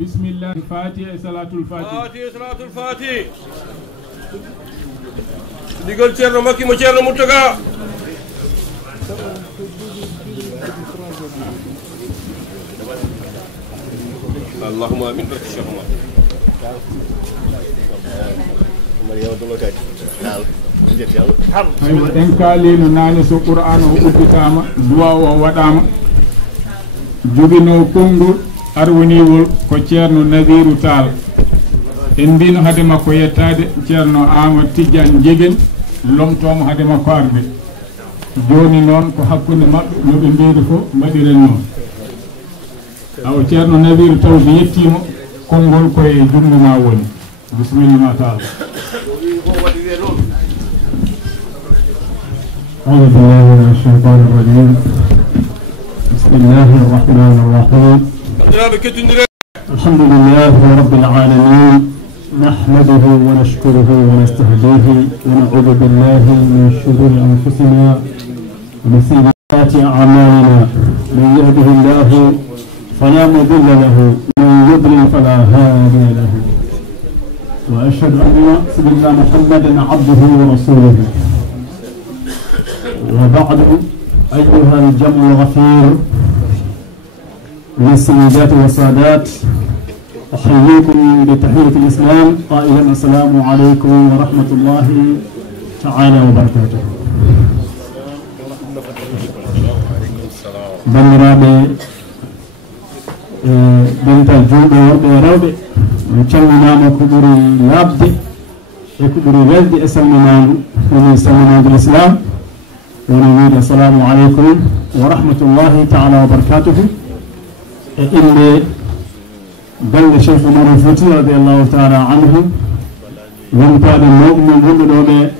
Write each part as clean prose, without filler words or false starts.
bismillah fatiha salatul fatiha salatul fatiha digal Ceerno Makki mo Ceerno Mountaga Allahumma amin barke Cheikh Omar aywa en kaalino naane so qur'an o udditama duwa o waɗama jogino konngol arwoniwol ko Ceerno Nabiru Tall en mbino hade makko yettade Ceerno Amadou Tidiane Ndiéguène lomtomo hade makko arde joni noon ko hakkunde mabɓe noɓe mbiiri fof mbaɗiren noon aw Ceerno Nabiru tawde yettimo konngol koye jungo ma woni bisimillama taala أعوذ بالله من الشيطان الرجيم بسم الله الرحمن الرحيم الحمد لله رب العالمين نحمده ونشكره ونستهديه ونعوذ بالله من شرور أنفسنا ومن سيئات أعمالنا من يهده الله فلا مضل له ومن يضلل فلا هادي له وأشهد أن سيدنا محمدا عبده ورسوله وبعد أيها الجمع الغفير من السيدات والسادات أحييكم بتحية الإسلام قائلا السلام عليكم ورحمة الله تعالى وبركاته بنرابي بنت الجود وربي وكلمنا كبري لابدي كبري ولدي أسلمنا من سلمنا بالإسلام ونريد السلام عليكم ورحمة الله تعالى وبركاته إني بل شيخ عمر الفوتي رضي الله تعالى عنه ومتابع المؤمن ولد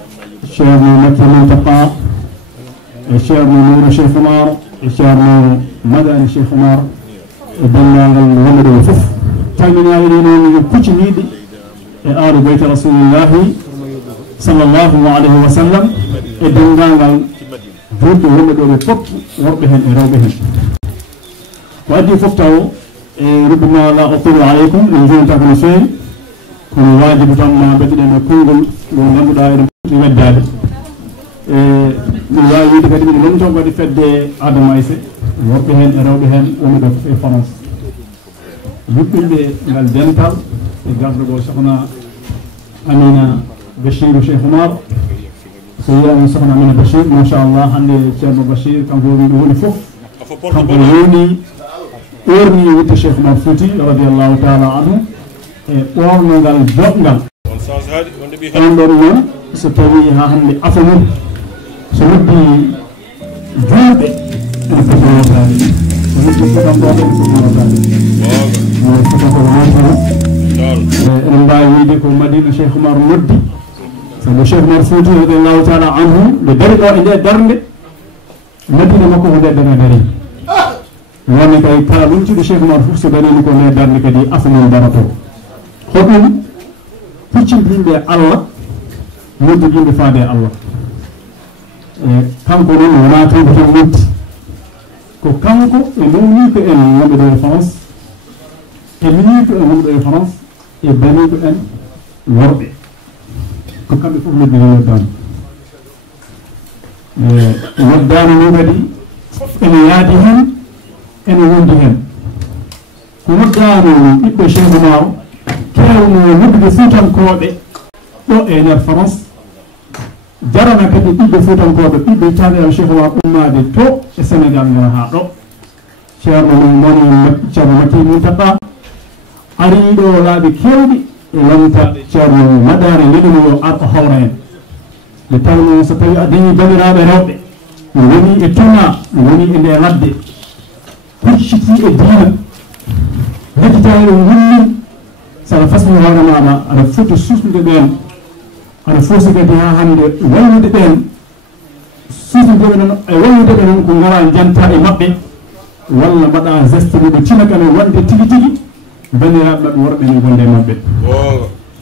الشيخ مكي منتقى الشيخ نور الشيخ عمر الشيخ مدني الشيخ عمر بلغ الولد الفف تامنا إلينا كتنيد آل بيت رسول الله صلى الله عليه وسلم إدنغان جود ومدون فوق وربهم إروبهم وأدي فوق تاو ربما لا أطول عليكم من جون تاكم شيء كل واجب تام بدنا نكون لون دائر يودال من واجب كده من لون تام بدي فد آدم عيسى وربهم إروبهم ومدون في فرنسا يمكن بالدنتال يقدر بوسخنا أمينا بشير وشيخ عمر سيدنا سخنا من بشير ما شاء الله عندي Ceerno Bachir كان هو فوق كان يوني أورني ويت الشيخ مرفوتي رضي الله تعالى عنه أورنا قال جوكنا أندرنا ستوي ها عندي أفهم سنبي جود الفتوى هذه سنبي كم بعد الفتوى هذه نباي ويدكم مدينة الشيخ عمر مدي سبب الشيخ مرفوتي رضي الله تعالى عنه لدرجة إلى درجة مدينة مكو هذا درجة وانا كي كلامي تي الشيخ مرفوت سبحانه نكون درجة كدي أفضل درجة خطهم تيجي بين الله مدي بين فادي الله كم كونوا ما تقول كميت كم كو إنوني كأن نبدأ فرنسا إنوني كأن نبدأ فرنسا إبني كأن وربي كم يفهم من الودان الودان نبدي إن يادهم إن وندهم الودان يبقى شيء معه كانوا نبدي فوتان كوده أو إن الفرنس جرنا كده يبقى فوتان كوده يبقى تاني الشيخ وأمة ده تو السنغال نها رو شهر من شهر مكي منطقة أريدو لا بكيودي لمتا شهر مدار يدنو أرق حورين لتانو ستوي أدني بمرا بروبي وني إتنا وني إندي غدي كل شيء الدين نجتاي وني سالفاسم وانا ماما على فوتو سوس ندبين على فوسي كديها هند وين ندبين سوس ندبين وين ندبين كونغرا جانتا إمبي ولا بدا زستي بتشينا كانوا وندي تيجي تيجي بنيرا بورد من وندي مبي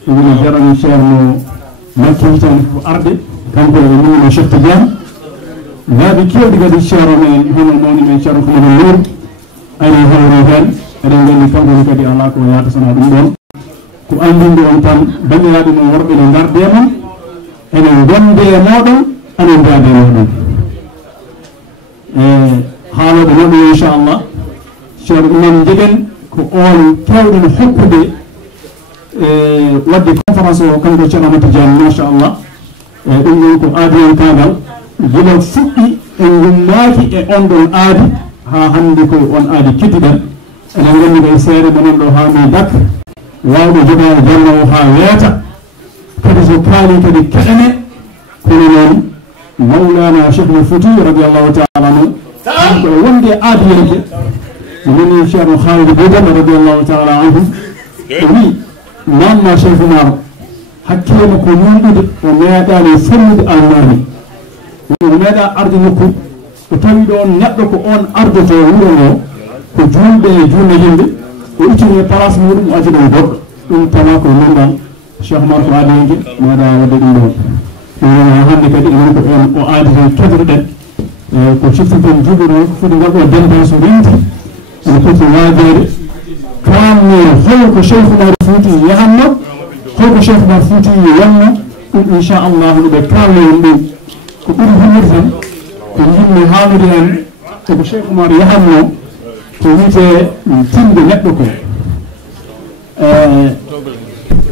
وني جراني شيرنو مكي تان أرضي كان بيقولوا من شفت جام لا بكيو دقة الشهر من هنا الموني من شهر خمسة نور أنا هو رجال eɗen nganndi kanko kadi alaa ko yaata sona ɗum ɗon ko anndinde on tan banndiraaɓe mon worɓe ne ngardee mon enen gonde e mooɗon enen njaade e mooɗon haalooɓe moɗo inchallah ceerno imam jeɗen ko on kewɗen hokkude wadde conférence o kanko ceerno amadou diane machallah ɗum ɗon ko aadi en kaagal gila fuɗɗi en gummaaki e on ɗon aadi haa hannde ko on aadi keddiɗen eɗen nganndi koye seere mo non ɗo haa mi dak waawɓe jogaade janno o haa weeta kadi so kaali kadi keɗene kono noon mawlana cheikh mo fouti radiallahu taala anu kanko e wonde aadiyenke woni ceerno haalde boudane radiallahu taala anhu o wi namma cheikh oumar hakkilema ko yumɗude o meeɗani fonnude almami o meeɗa arde nokku o tawi ɗon neɗɗo ko on ardoto wuro ngo ko julɓe e julde yimɓe o ittini place muɗum o aji ɗon goɗɗo ɗum tama ko nonɗan cheikh oumar ko aadiyenke meeɗa wadde ɗum ɗon hannde kadi enen ko on o aadi hen kedruɗen ko ciftinten juuɓe ɗo foti waɗo dental so rinti ene foti waajede kamne holko cheikh oumar fouti yahanno holko cheikh oumar fouti wonno ɗum inchallahu ɗo ɓe kalno en ɗum ko ɓuri hummude tan ko yimɓe haalude en eko cheikh oumar yahanno ko wiyete tinde neɗɗo ko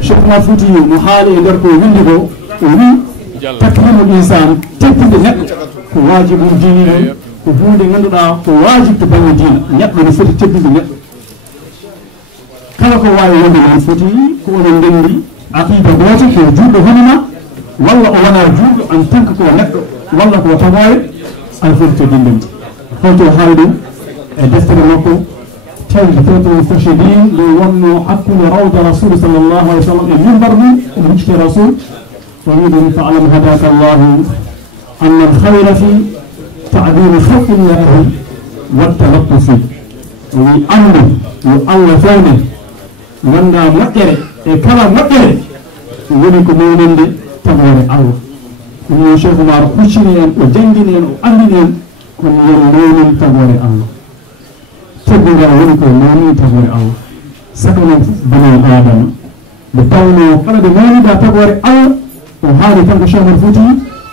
cheikh oumar fouti mo haali e nder ko windi ko o wi takrimul insan teppinde neɗɗo ko waajibum diini ɗon ko hunde ngannduɗaa ko waajib to baŋnge diina neɗɗo ne foti tebbinde neɗɗo kala ko waawi wonde noon foti ko onon ndenndi aqida gooto ko juuɗo honima walla o wonaa juuɗo en tant que ko neɗɗo walla ko tagoore ay foti teddinde mo holto haali ɗum e deftere makko tawde fewtoon fochedin nde wonno hakkunde rawda rasul sallllahu alih w sallam e mimbar mum o huccite rasul ويقول فاعلم هداك الله أن الخير في تعبير خلق الله والتلطف وأمر والله فونه wanda moƴƴere e kala moƴƴere woni ko mawninde tagore Allah ɗum cheikh oumar huccini en o janngini en o anndini en kono yen mawnin tagore Allah teddungal woni ko mawnin tagore Allah saka noon fof bani adama nde tawno kala nde mawnida tagore Allah o haali tan ko cheikh oumar fouti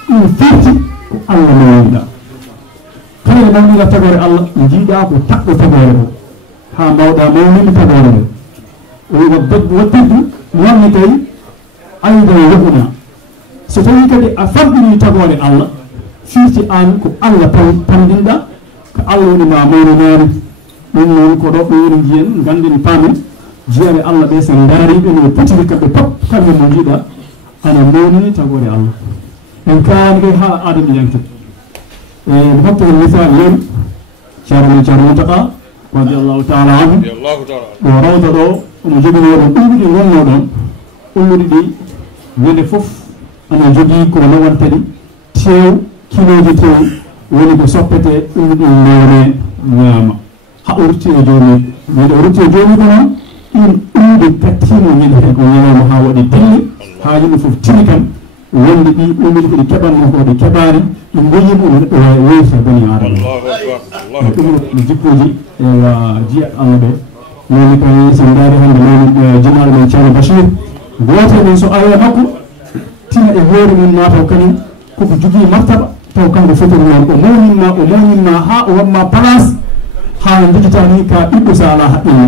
ɗum firti ko Allah mawniɗa kala nde mawniɗa tagore Allah jiiɗa ko taɓɓo tagore o haa mbawɗa mawninde tagore o waddiddu wonni tawi aydan yoɓuna so tawi kadi a famɗini tagore Allah firti an ko Allah pamdinɗa ko Allah woni ma mawninani ɗum noon ko ɗo ɓe woni jiyen ganden paamen jeere Allah ɓe sen daariɓe no potiri kamɓe pop kamɓe mo jiiɗa ana mawnini tagore Allah en kaani kay ha adama yanke mi hokka en misal yon ceerno Mountakha radiallahu taala anhu ɗo rawda ɗo omo joginooɗon ulluɗi gonno ɗon ulluɗi ɗi ñande fof ana jogii ko nawantani tew kiloji tew woni ko soppete ulluɗi lewne ñaama ha o rutti e joomi ñande o rutti e joomi ko noon ɗin ulluɗi kattimo ñande hen ko ñalawma ha waɗi dilli ha yimɓe fof tini kam wonde ɗi ulluɗi koɗi keɓanno ko ɗi keɓani ɗi goyima no neɗɗo wawi woyta bani adama ɗum no jikkuji ewa jiya Allah ɓe woni kay sen daari hannde mawni jinaɗo men ceerno bachir gooto men so awi makko tina e hoore mum mataw kañum koko jogii martaba taw kanko fotori noon o mawnimma ha o wamma place ha jejjita ni ka ɓiɗɗo so ala haqqille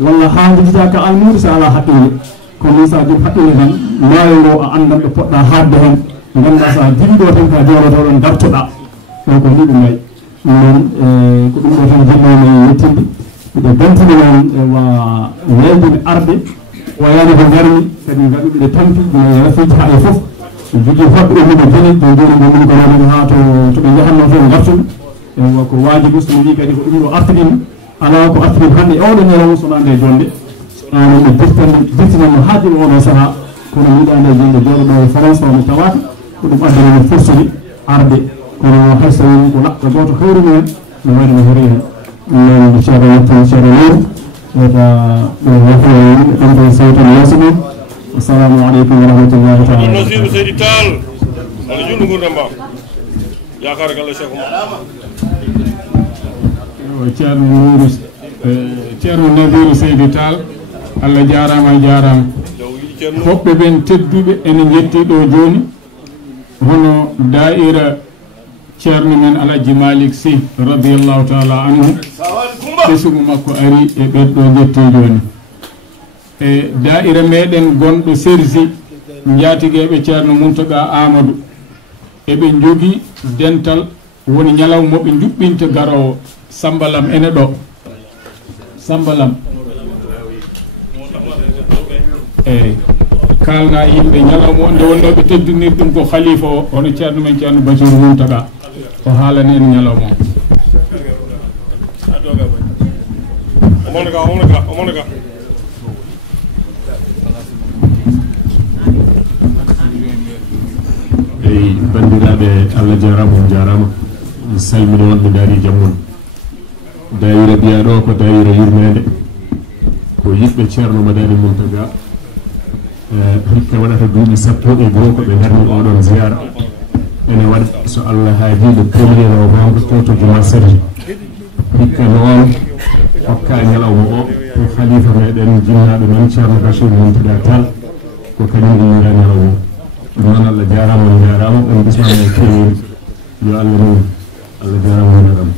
walla ha jejjita ka almudo so ala haqqille kono ni sa joom haqqille tan maayo ngo a andan ɗo poɗɗa haadde hen ganduɗa sa diri ɗo tan ka jooɗoto ɗon dartoɗa ɗo ko ni ɗum wayi ɗum noon ko ɗum ɗo tan jinnomi yettinde ɓe bantini noon wa weldini arde wayani ko garmi kadi gaɗuɓe ɗe tampi no rafiji ha e fof jogui hoɓɓe ɗumiɓe joni to joni ɗo mini ko noon ha to ɓe jahanno toon gartuɓe ewa ko wajibi somi wi kadi ko ɗum ɗo artiɗin ala ko artiɗin hannde e oɗo ñalaw sona nde jonde sona noon ɓe dirtinanno haajiri oɗo saaha kono miɗa nde jonde jooɗoɗo e France o mi tawaka ko ɗum addani mi forsini arde kono hay so tawi ko laɓɗo goto kawri mumen no waɗi no hori hen ɗum ceerno yetto ceerno noon wata ɗo wakoye ɗum ɗon sewtan yeeso men assalamu aleykum wa rahmatullahi taala nasiru seydi tall ala julɗo gurdam mba yakare galle cheikh oumar ceerno nouru ceerno Nabiru Seydou Tall Allah jarama jarama hoɓɓe ɓen tedduɓe ene jetti ɗo joni hono daira ceerno men Alaji Malick Sy radiallahu taala anhu ɓesugu makko ari e ɓeɗɗo jetti joni e daira meɗen gonɗo Sersi jatigueɓe ceerno Mountaga Amadou eɓe jogui dental woni ñalawma moɓe juɓɓinta garowo Sambalam ene ɗo Sambalam eyyi kalna yimɓe ñalawma nde wonnoɓe teddunir ɗum ko khalifa o hono ceerno men ceerno Basiru Mountaga o haalani en ñalawma eyi bandiraɓe Allah jarama on jarama mi salmini wonɓe daari jammon dayira mbiya ɗo ko dayira yurmede ko yiɗɓe ceerno Madani Mountaga hikka waɗata duuɓi 12 ko ɓe garni oɗon ziyara ene waɗa so Allah haaji le 1er novembre toto juma sardi hikka noon hokka ñalawma o ko khalifa meɗen jinnaɗo men ceerno Bachir Mountaga Tall ko kañum yimira ñalawma ɗum noon Allah jarama on jarama on bismama e kewiri yo Allah noon Allah jarama on jarama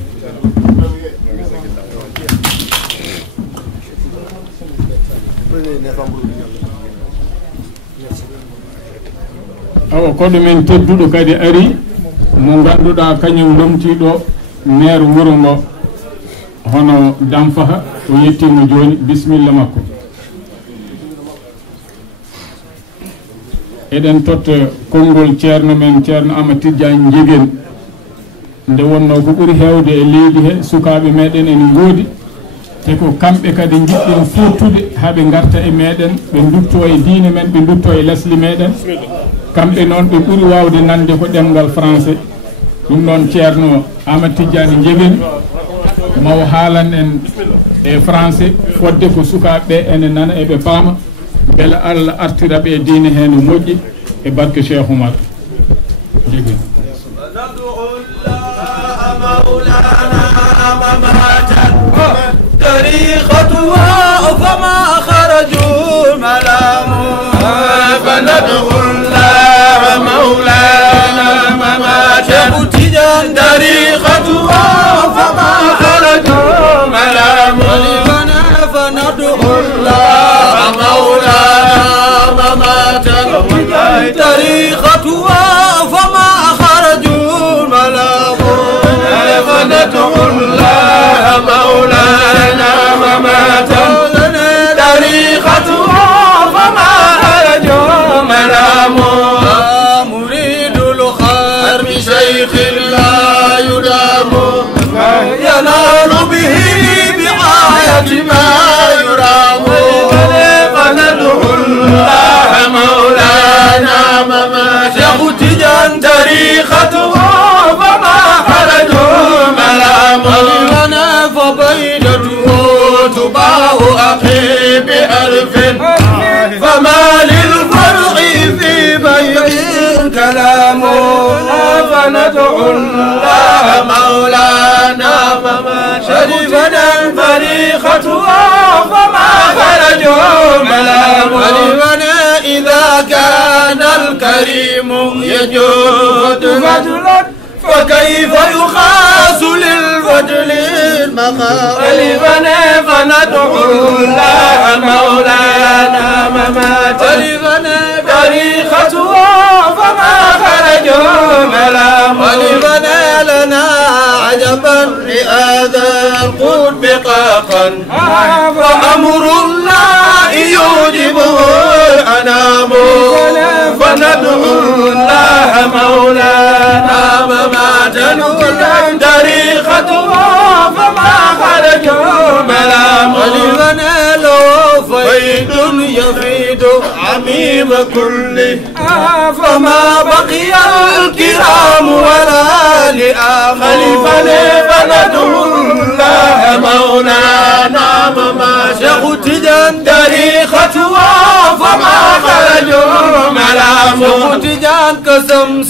awa koɗo men tedduɗo kadi ari mo ganduɗa kañum lomtiɗo maire wuuro ngo hono Damfaha o yettimo joni bisimilla makko. eɗen totta konngol ceerno men ceerno Amadou Tidiane Ndiéguène nde wonno ko ɓuuri hewde e leydi he sukaɓe meɗen ene goodi te ko kamɓe kadi jiɗɗen fottude haaɓe garta e meɗen ɓe dutto e diine men ɓe dutto e lesli meɗen kamɓe noon ɓe ɓuuri wawde nande ko ɗemgal français ɗum noon ceerno Amadou Tidiane Ndiéguène mawo haalan en e français fodde ko sukaɓeɓe ene nana eɓe paama beela Allah artiraɓe e diine he no moƴƴi e barke Cheikh Oumar Ndiéguène. طريقتها فما خرجوا ملام فندعو الله مولانا مماتا ابتداء طريقتها فما خرجوا ملام فندعو الله مولانا مماتا طريقتها فما خرجوا ملام فندعو الله مولانا مماتا طريقتها فما أرجو ملام مريد الخير بشيخ لا يدام ينال به بآية ما يرام فندعو الله مولانا مماتا ابتداء طريقتها فما أرجو ملام فبيدته تباع أخي بألف فما للفرع في بيع كلام فندعو الله مولانا شريفنا فريقتها فما خرجوا ملام ولمنا إذا كان الكريم يجود فضلا فكيف يخاس للفضل المقام ولبنا فندعو الله مولانا مماتا ولبنا طريقتها فما خرجوا ملام ولبنا لنا عجبا لهذا القطب قاقا فأمر الله يوجبه الأنام فندعو الله مولانا مماتا طريقتها فما خرجوا ملام ولمنا له فيد يفيد عميم كله فما بقي الكرام ولا لآم خليفنا فندعو الله مولانا مماتا ابتداء طريقتها فما خرجوا ملام ابتداء كشمس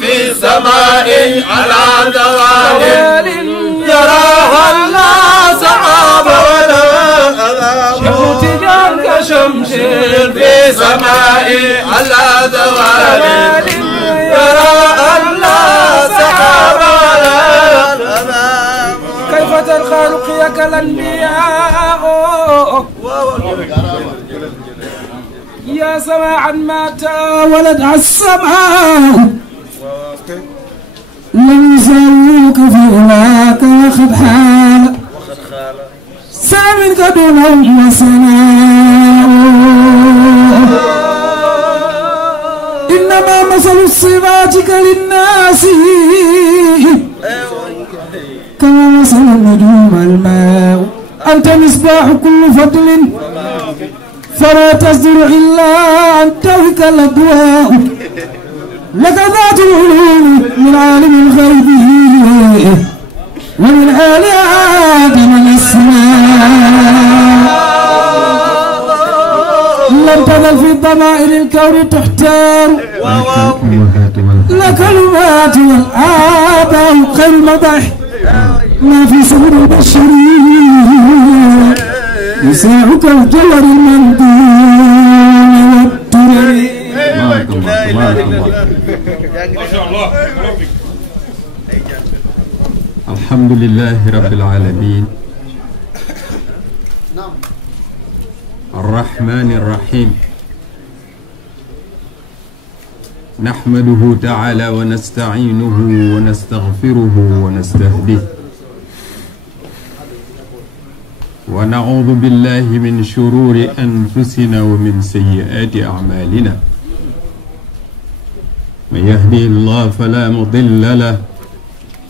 في السماء على زوال يراها الناس صحابة تجان كشمس في سماء على زوال ترى الله سحاب كيف تلقى رقيك الأنبياء يا سماعا ما تولد السماء لم يزلوك في غلاك وخد حال سامن قدوم وسناء إنما مثل صفاتك للناس كما مثل النجوم الماء أنت مصباح كل فضل فلا تصدر إلا أن تهك الأضواء لك ذات العلوم من عالم الغيب ومن آل آدم الأسماء لم تزل في ضمائر الكون تحتار لك الأمهات والآباء خير المدح ما في صبر البشرين يساعك الجوهر المندون والتراب. بارك الله بارك الله. ما شاء الله. الحمد لله رب العالمين الرحمن الرحيم نحمده تعالى ونستعينه ونستغفره ونستهديه ونعوذ بالله من شرور أنفسنا ومن سيئات أعمالنا من يهدي الله فلا مضل له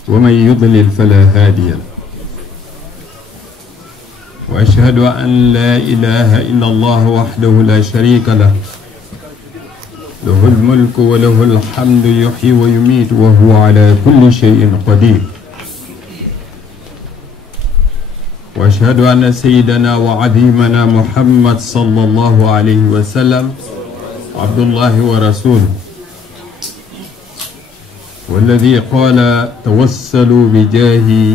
ومن يضلل فلا هادي له وأشهد أن لا إله إلا الله وحده لا شريك له له الملك وله الحمد يحيي ويميت وهو على كل شيء قدير وأشهد أن سيدنا وعظيمنا محمد صلى الله عليه وسلم عبد الله ورسوله والذي قال توسلوا بجاهي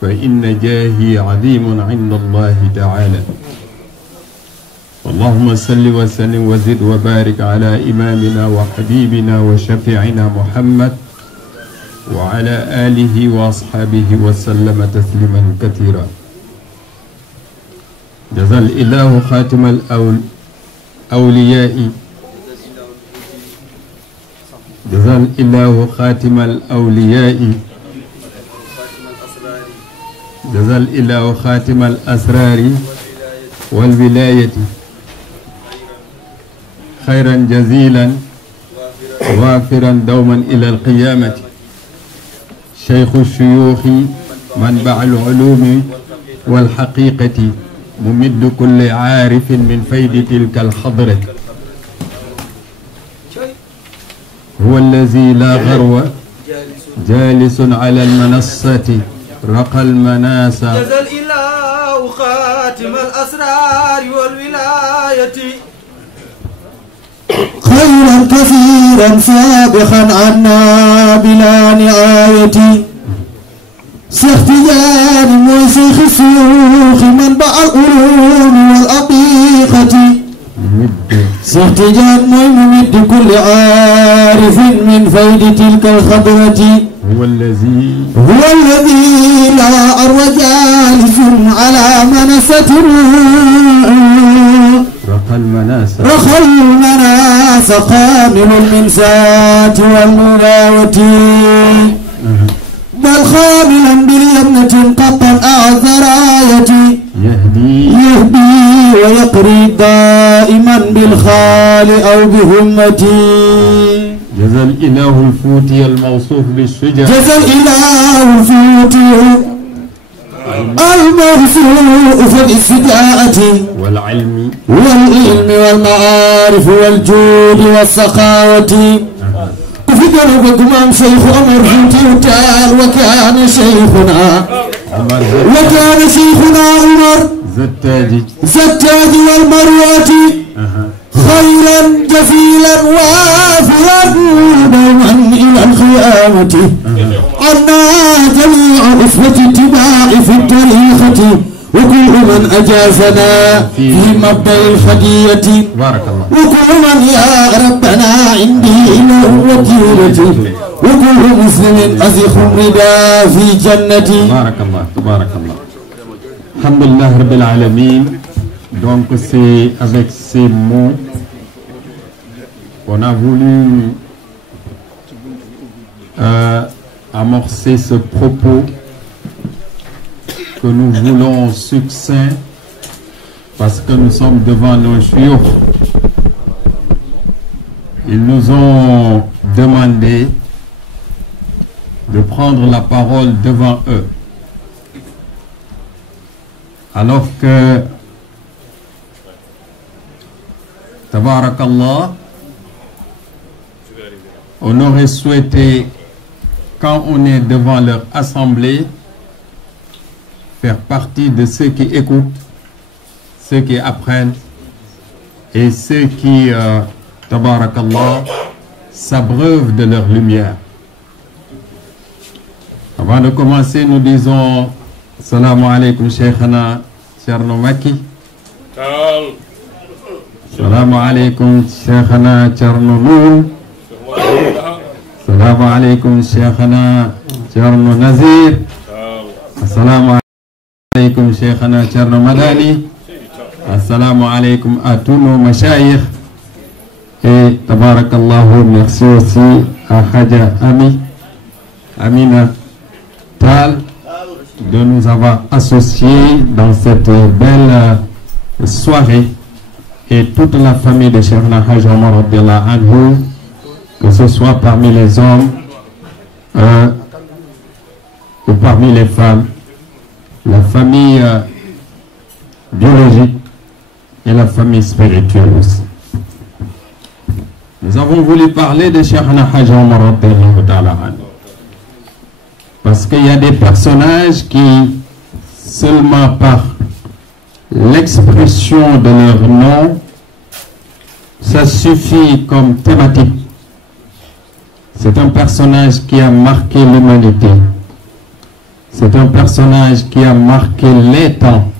فإن جاهي عظيم عند الله تعالى اللهم صل وسلم وزد وبارك على إمامنا وحبيبنا وشفيعنا محمد وعلى آله وأصحابه وسلم تسليما كثيرا جزا الإله خاتم الأولياء جزا الإله خاتم الأولياء جزا الإله خاتم الأسرار والولاية خيرا جزيلا وافرا دوما إلى القيامة شيخ الشيوخ منبع العلوم والحقيقة ممد كل عارف من فيض تلك الحضرة هو الذي لا غرو جالس على المنصة رقى المناصة جزا الإله خاتم الأسرار والولاية خيرا كثيرا سابقا عنا بلا نعاية ساختيار موسيخ الشيوخ منبع العلوم والحقيقة ساختيار ممد كل عارف من فيض تلك الخضرة هو الذي لا أروى جالس على منصة رقى المناصة قامل المنسات والمراوة بل خاملا باليمنة قطا أعذر آيتي يهدي ويقري دائما بالخال أو بهمتي جزا الإله الفوتي الموصوف بالشجاع جزا الإله الفوتي الموصوف بالشجاعة والعلم والمعارف والجود والسخاوة وفقركم عن شيخ عمر فوتي وتال وكان شيخنا عمر زتاج والمروة خيرا جزيلا وافيا دوما إلى القيامة عنا جميع أسوة اتباع في الطريقة وكل من أجازنا في مبدأ الخدية بارك الله. وكل من يا ربنا عندي له وكيلتي وكل مسلم أزخ ردا في جنتي. بارك الله تبارك الله. Alhamdulillah Rabbil Alamin. Donc c'est avec ces mots qu'on a voulu amorcer ce propos que nous voulons succinct parce que nous sommes devant nos chouyours. Ils nous ont demandé de prendre la parole devant eux. Alors que, tabarakallah, on aurait souhaité, quand on est devant leur assemblée, faire partie de ceux qui écoutent, ceux qui apprennent et ceux qui, tabarakallah, s'abreuvent de leur lumière. Avant de commencer, nous disons Assalamu alaikum Sheikhana Thierno Makki. Assalamu alaikum Sheikhana Thierno Nour. Assalamu alaikum Sheikhana Thierno Nazir. Assalamu alaikum Sheikhana Thierno Madani. Assalamu alaikum à tous nos mashayikh. Et tabarakallahu, merci aussi à Khadja Amina Tal de nous avoir associés dans cette belle soirée, et toute la famille de Cheikhna Hajj Omar Radiyallahu Anhu, que ce soit parmi les hommes ou parmi les femmes, la famille biologique et la famille spirituelle aussi. Nous avons voulu parler de Cheikhna Hajj Omar Radiyallahu Anhu parce qu'il y a des personnages qui, seulement par l'expression de leur nom, ça suffit comme thématique. C'est un personnage qui a marqué l'humanité. C'est un personnage qui a marqué les temps.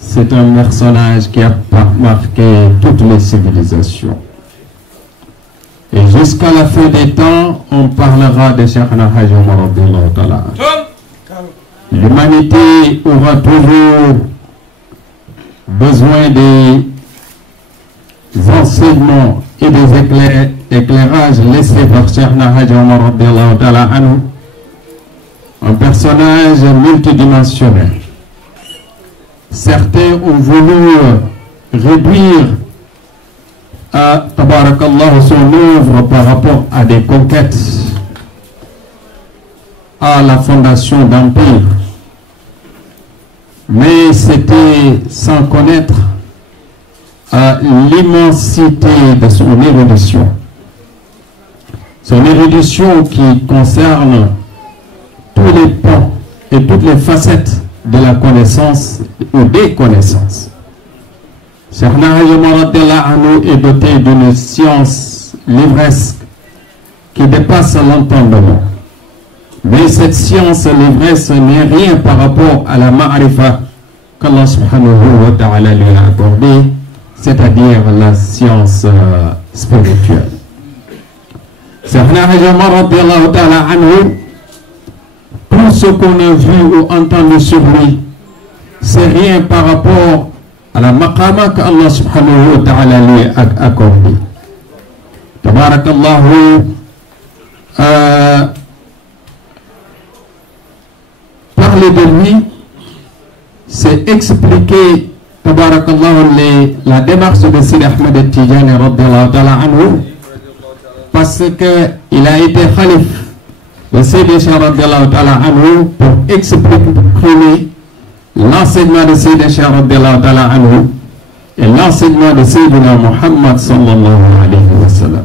C'est un personnage qui a marqué toutes les civilisations. Et jusqu'à la fin des temps, on parlera de Cheikhna Hajj Omar Radiyallahu Ta'ala. L'humanité aura toujours besoin des enseignements et des éclairages laissés par Cheikhna Hajj Omar Radiyallahu Ta'ala anhu, un personnage multidimensionnel. Certains ont voulu réduire à tabarakallah son œuvre par rapport à des conquêtes, à la fondation d'empire, mais c'était sans connaître l'immensité de son érudition. Son érudition qui concerne tous les pans et toutes les facettes de la connaissance ou des connaissances. Cheikhna Hajj Omar Radiyallahu Anhu est doté d'une science livresque qui dépasse l'entendement. Mais cette science livresque n'est rien par rapport à la ma'rifa qu'Allah subhanahu wa ta'ala lui a accordée, c'est-à-dire la science spirituelle. Cheikhna Hajj Omar Radiyallahu Ta'ala Anhu, tout ce qu'on a vu ou entendu sur lui, c'est rien par rapport à la maqama qu'Allah subhanahu wa ta'ala lui a accordé. Tabarakallahu, parler de lui, c'est expliquer, tabarakallahu, la démarche de Sidi Ahmed Tijani radiyallahu ta'ala anhu, parce qu'il a été khalif de Sidi Cheikh radiyallahu ta'ala anhu pour exprimer l'enseignement de Sayyidina Cheikh radiyallahu ta'ala anhu et l'enseignement de Sayyidina Muhammad sallallahu alayhi wa sallam.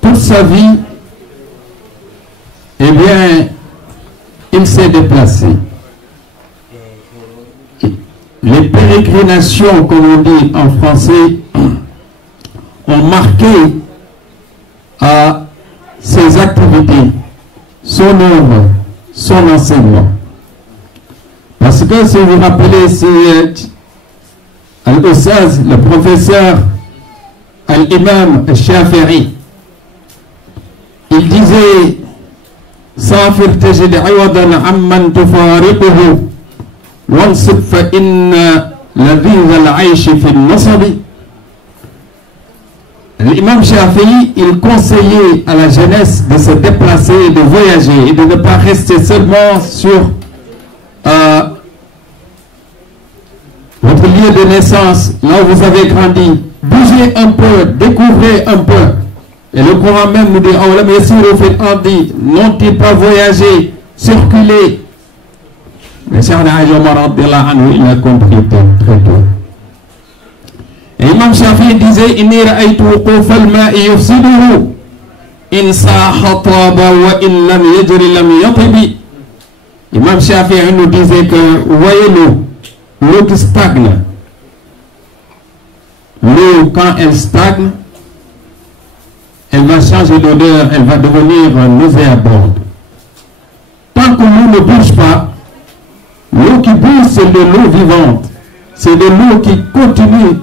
Toute sa vie, eh bien, il s'est déplacé. Les pérégrinations, comme on dit en français, ont marqué ses activités, son œuvre, son enseignement. Parce que si vous vous rappelez, c'est Al-Ustaz, le professeur Al-Imam Al-Shafi'i, il disait سافر تجد عوضا عمن تفارقه وانصب فإن لذيذ العيش في النصب. L'imam Shafi'i, il conseillait à la jeunesse de se déplacer, de voyager et de ne pas rester seulement sur votre lieu de naissance, là où vous avez grandi. Bougez un peu, découvrez un peu. Et le Coran même nous dit, n'ont-ils pas voyagé, circulé? Mais Cheikh Hadj Omar radiyallahu anhu, il a compris très tôt. Et Imam Shafi'i disait, inni ra'aytu wuquf al-ma'i yufsiduhu in saha taba wa in lam yajri lam yatibi. Imam Shafi'i nous disait que, voyez l'eau qui stagne. L'eau, quand elle stagne, elle va changer d'odeur, elle va devenir nauséabonde. Tant que l'eau ne bouge pas, l'eau qui bouge, c'est de l'eau vivante. C'est de l'eau qui continue.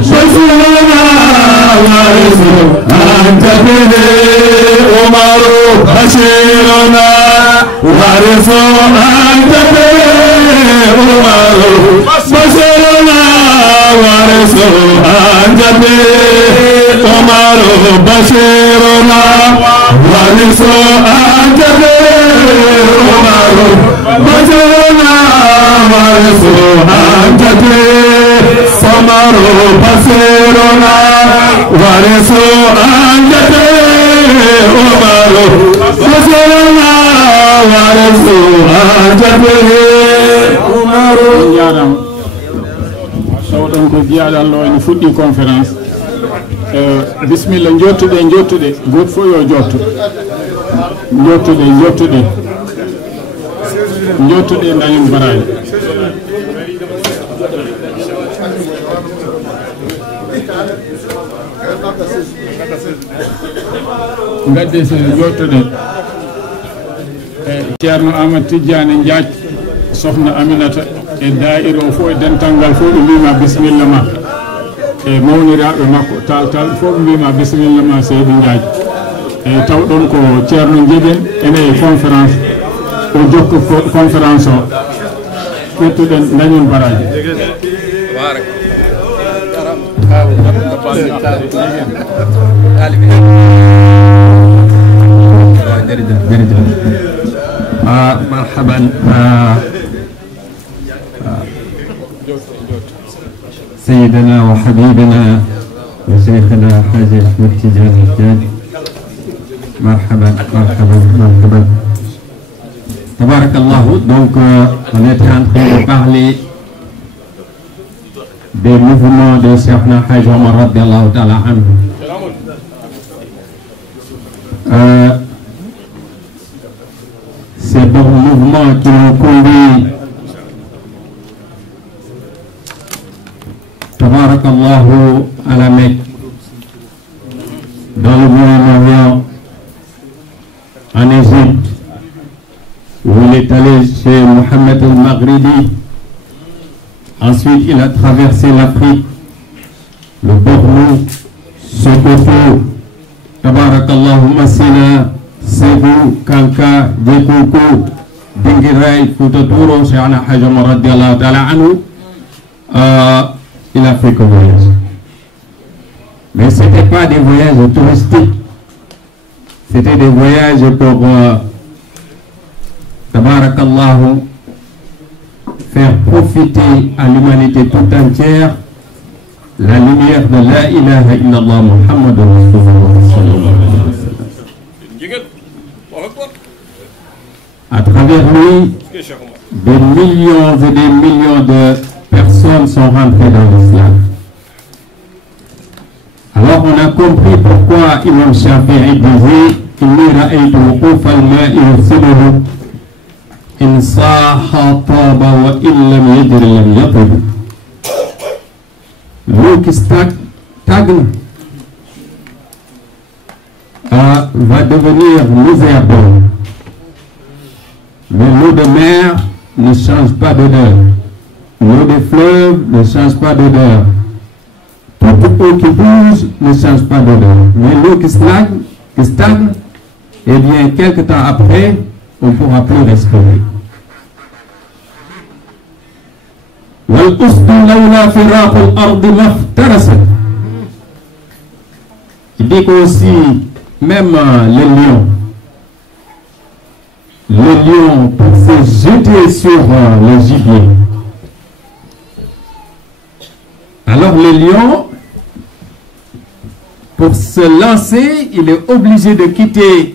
بشرنا وارث أنت به عمر بشرنا وارث أنت به عمر بشرنا وارث أنت به عمر بشرنا وارث أنت به عمر بشرنا وارث أنت به عمر بشرنا وارث أنت به عمر بشرنا وارث أنت به عمر sawɗon ko jiyaɗallo ene fuɗɗi conférence bisimilla jottuɗe goto fof yo jotto jottuɗe dañen baraji gadde so jottuɗe ceerno Amadou Tidiane Diath sohna Aminata e daa'ira o fof e dental ngal fof ɓe mbima bisimilla ma e mawniraɓe makko tal fof ɓe mbima bisimilla ma seydi Diath e tawɗon ko ceerno Jeeɓen ene e conférence o jokka conférence o ƴettuɗen dañon baraji مرحبا سيدنا وحبيبنا وشيخنا حاج أحمد تيجاني الجاد مرحبا تبارك الله. Donc on était en train de parler des mouvements de Cheikhna Hadj Omar radiallahu ta'ala anhu. Ces bons mouvements qui ont conduit tabarakallahu à la Mecque, dans le Moyen-Orient, en Égypte, où il est allé chez Mohammed al-Maghribi. Ensuite, il a traversé l'Afrique, le Bornou, Sokoto, tabarakallahu Massina, Ségou, Kanka, Djekoukou, Dingiray, Fouta-Touro, Cheikhna Hadj Omar radiallahu ta'ala anhu. Il a fait que voyage. Mais ce n'était pas des voyages touristiques. C'était des voyages pour tabarakallahu faire profiter à l'humanité tout entière la lumière de la ilaha illallah Muhammad Rasulullah sallallahu alayhi wa sallam. À travers lui, des millions et des millions de personnes sont rentrées dans l'islam. Alors on a compris pourquoi Imam Shafi'i disait inni ra'aytu wuquf al-ma'i yusiluhu in saha taba wa in lam yajri lam yatib. L'eau qui stagne va devenir misérable. Mais l'eau de mer ne change pas d'odeur. L'eau des fleuves ne change pas d'odeur. Toute eau qui bouge ne change pas d'odeur. Mais l'eau qui stagne, eh bien, quelque temps après, on ne pourra plus respirer. Il dit qu'aussi, même les lions pour se jeter sur le gibier. Alors le lion, pour se lancer, il est obligé de quitter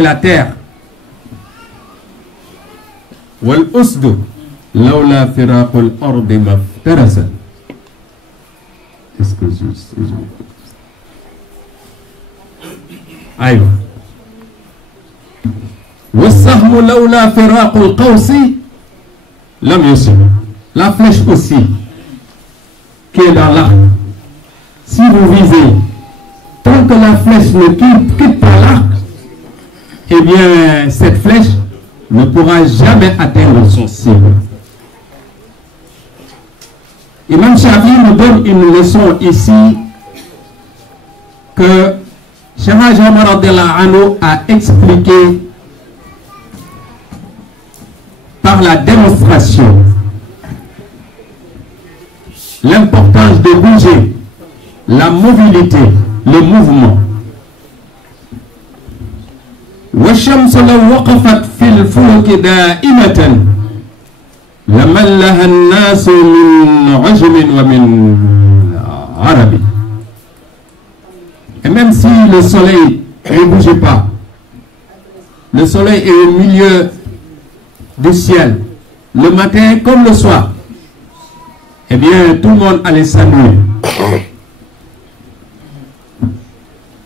la terre. والأسد لولا فراق الأرض ما افترست. Est-ce que أيوة. والسهم لولا فراق القوس لم يصب. La flèche aussi, qui est dans l'arc, si vous visez, tant que la flèche ne quitte pas l'arc, eh bien, cette flèche ne pourra jamais atteindre son cible. Imam Shafi nous donne une leçon ici que Cheikh Hadj Omar radhiyallahu anhu a expliqué par la démonstration l'importance de bouger, la mobilité, le mouvement. والشمس لو وقفت في الفلك دائمة لملها الناس من عجم ومن عرب. Et même si le soleil ne bouge pas, le soleil est au milieu du ciel, le matin comme le soir, eh bien tout le monde allait saluer.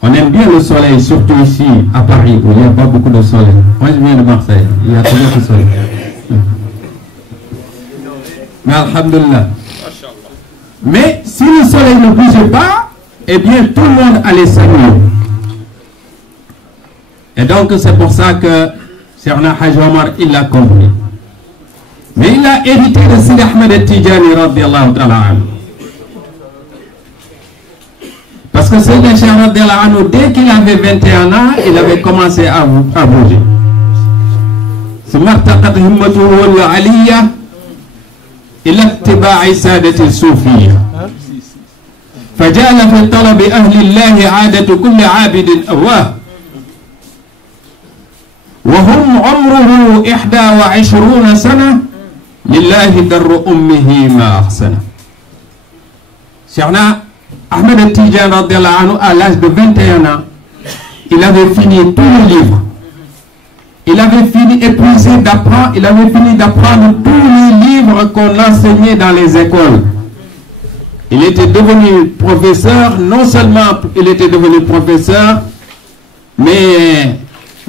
On aime bien le soleil, surtout ici à Paris où il n'y a pas beaucoup de soleil. Moi je viens de Marseille, il y a toujours de soleil. Mais alhamdulillah. Mais si le soleil ne bougeait pas, eh bien tout le monde allait saluer. Et donc c'est pour ça que Cheikh Hadj Omar il l'a compris. Mais il a hérité de Sidi Ahmed Tidjani radiyallahu ta'ala anhu. Parce que Sidi Cheikh radiyallahu anhu, dès qu'il avait 21 ans, il avait commencé à bouger. ثم ارتقت همته العلية إلى اتباع سادة الصوفية فجعل في طلب أهل الله عادة كل عابد أواه وهم عمره 21 سنة لله در أمه ما أحسن. Cheikhna Ahmed Tidjani radhiyallahu anhu, à l'âge de 21 ans, il avait fini tous les livres. Il avait fini épuisé d'apprendre, il avait fini d'apprendre tous les livres qu'on enseignait dans les écoles. Il était devenu professeur, non seulement il était devenu professeur, mais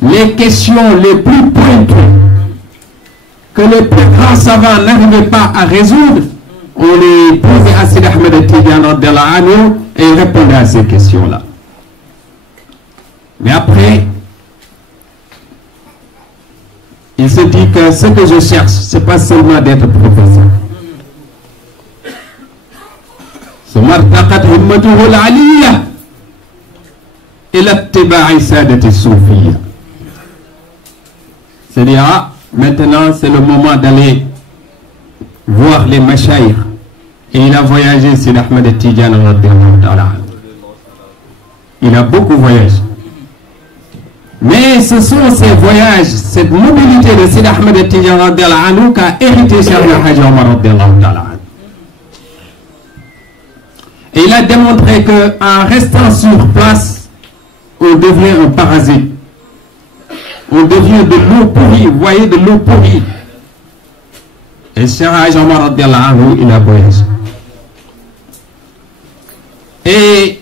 les questions les plus pointues que les plus grands savants n'arrivaient pas à résoudre, on les posait à Sidi Ahmed Tidjani radhiyallahu anhu et il répondait à ces questions-là. Mais après, il se dit que ce que je cherche, ce n'est pas seulement d'être professeur. ثم ارتقت همته العلية إلى اتباع سادة الصوفية. C'est-à-dire, maintenant c'est le moment d'aller voir les mashayikh. Et il a voyagé, Sidi Ahmed Tidjani radhiyallahu ta'ala anhu. Il a beaucoup voyagé. Mais ce sont ces voyages, cette mobilité de Sidi Ahmed Tidjani radhiyallahu anhu qu'a hérité Cheikh Hadj Omar radhiyallahu ta'ala anhu. Et il a démontré qu'en restant sur place, on devient un parasite. On devient de l'eau pourrie, vous voyez, de l'eau pourrie. Et Cheikh Hadj Omar radhiyallahu anhu, il a voyagé. Et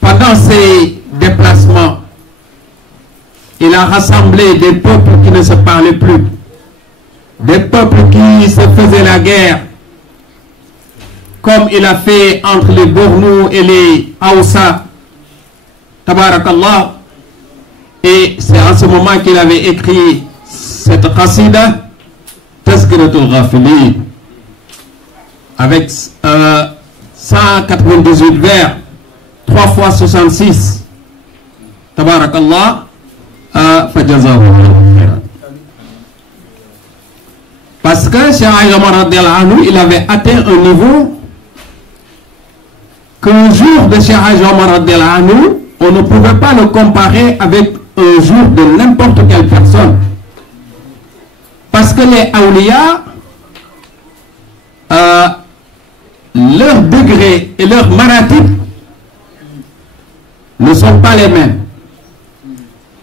pendant ces déplacements, il a rassemblé des peuples qui ne se parlaient plus, des peuples qui se faisaient la guerre, comme il a fait entre les Bornou et les Haoussa, tabarakallah. Et c'est en ce moment qu'il avait écrit cette qasida, Tazkiratul Ghafilin, avec 198 vers, 3 fois 66. Tabarakallah, fajazahu khairan. Parce que Cheikh Hadj Omar radhiyallahu anhu, il avait atteint un niveau qu'un jour de Cheikh Hadj Omar radhiyallahu anhu, on ne pouvait pas le comparer avec un jour de n'importe quelle personne. Parce que les awliya, leur degré et leur maratib ne sont pas les mêmes.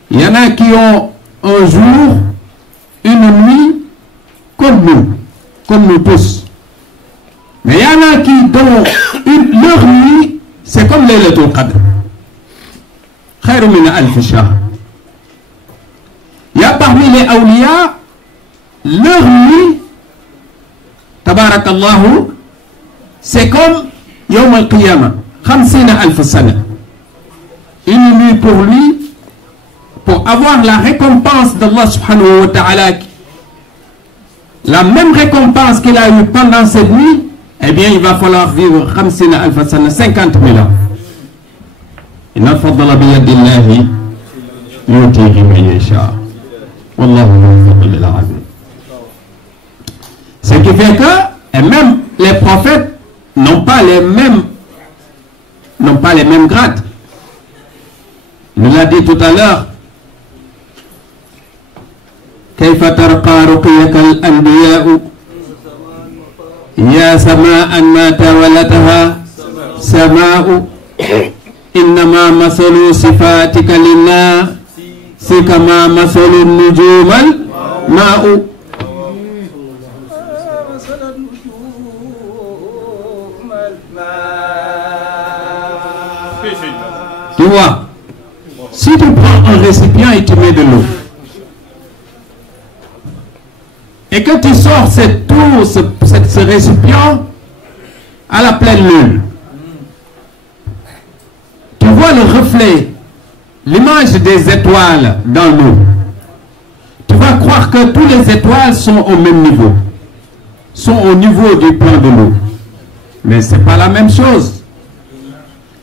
Il y en a qui ont un jour, une nuit, comme nous tous. Mais il y en a qui, dont leur nuit, c'est comme Laylatul Qadr. Khayru min alf shahr. Il y a parmi les awliya, leur nuit, tabarakallahu, c'est comme Yawm al-Qiyamah, 50 alf sana. Une nuit pour lui, pour avoir la récompense d'Allah subhanahu wa ta'ala la même récompense qu'il a eue pendant cette nuit, eh bien, il va falloir vivre 50 000 ans. إن الفضل بيد الله يؤتيه من يشاء والله ذو الفضل العظيم. Ce qui fait que, et même les prophètes n'ont pas les mêmes grades. Il nous l'a dit tout à l'heure. كيف ترقى رقيك الأنبياء يا سماء ما تولتها سماء إنما مثل صفاتك للناس كما مثل النجوم الماء. Tu vois, si tu prends un récipient et tu mets de l'eau, et que tu sors ce récipient à la pleine lune, tu vois le reflet, l'image des étoiles dans l'eau. Tu vas croire que toutes les étoiles sont au même niveau, sont au niveau du plan de l'eau. Mais ce n'est pas la même chose.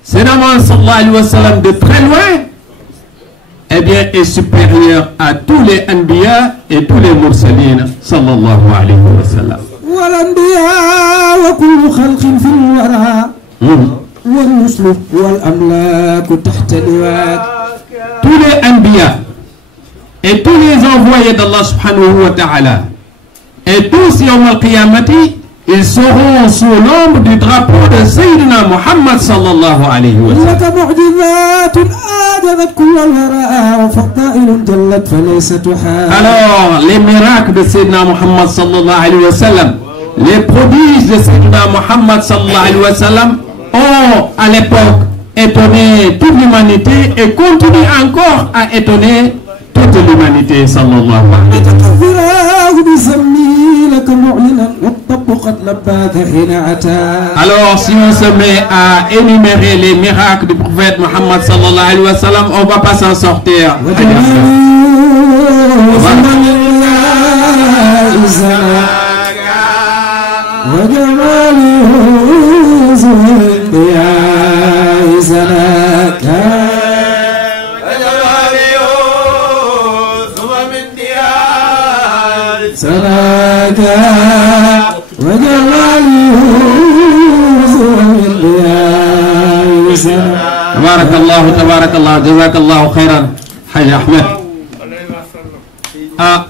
C'est Mohammed sallallahu alayhi wa sallam de très loin, eh bien, est supérieur à tous les anbiya et tous les mursalines sallallahu alayhi wa sallam. والأنبياء وكل خلق في الورى والرسل والأملاك تحت لواء. Tous les anbiya et tous les envoyés d'Allah subhanahu wa ta'ala et tous yawm al-qiyamati, ils seront sous l'ombre du drapeau de Sayyidina Muhammad sallallahu alayhi wa sallam. لك معجزات آدمت كل الورى وفضائل جلت فليس تحال. Alors, les miracles de Sayyidina Muhammad sallallahu alayhi wa sallam, les prodiges de Sayyidina Muhammad sallallahu alayhi wa sallam ont à l'époque étonné toute l'humanité et continuent encore à étonner toute l'humanité sallallahu alayhi wa sallam. Alors, si on se met à énumérer les miracles du prophète Muhammad sallallahu alayhi wa sallam, on ne va pas s'en sortir. تبارك الله جزاك الله خيرا حاج أحمد.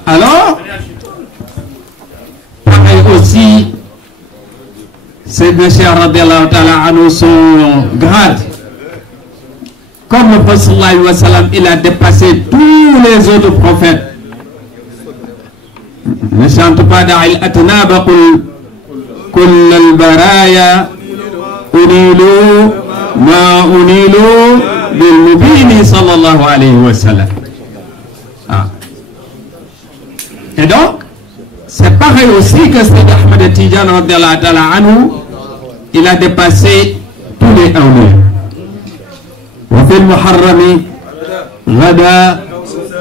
Alors, pareil aussi, Sayyidina Cheikh radiallahu ta'ala anhu, son grade, comme le prophète sallallahu alayhi wa sallam, il a dépassé tous les autres prophètes. Ne chante pas d'Aïl Atnaba كل البرايا أنيلوا ما أنيلوا بالمبين صلى الله عليه وسلم. Et donc, c'est pareil aussi que Sayyid Ahmed Tijan radiallahu ta'ala anhu, il a dépassé tous les awliya. وفي المحرم غدا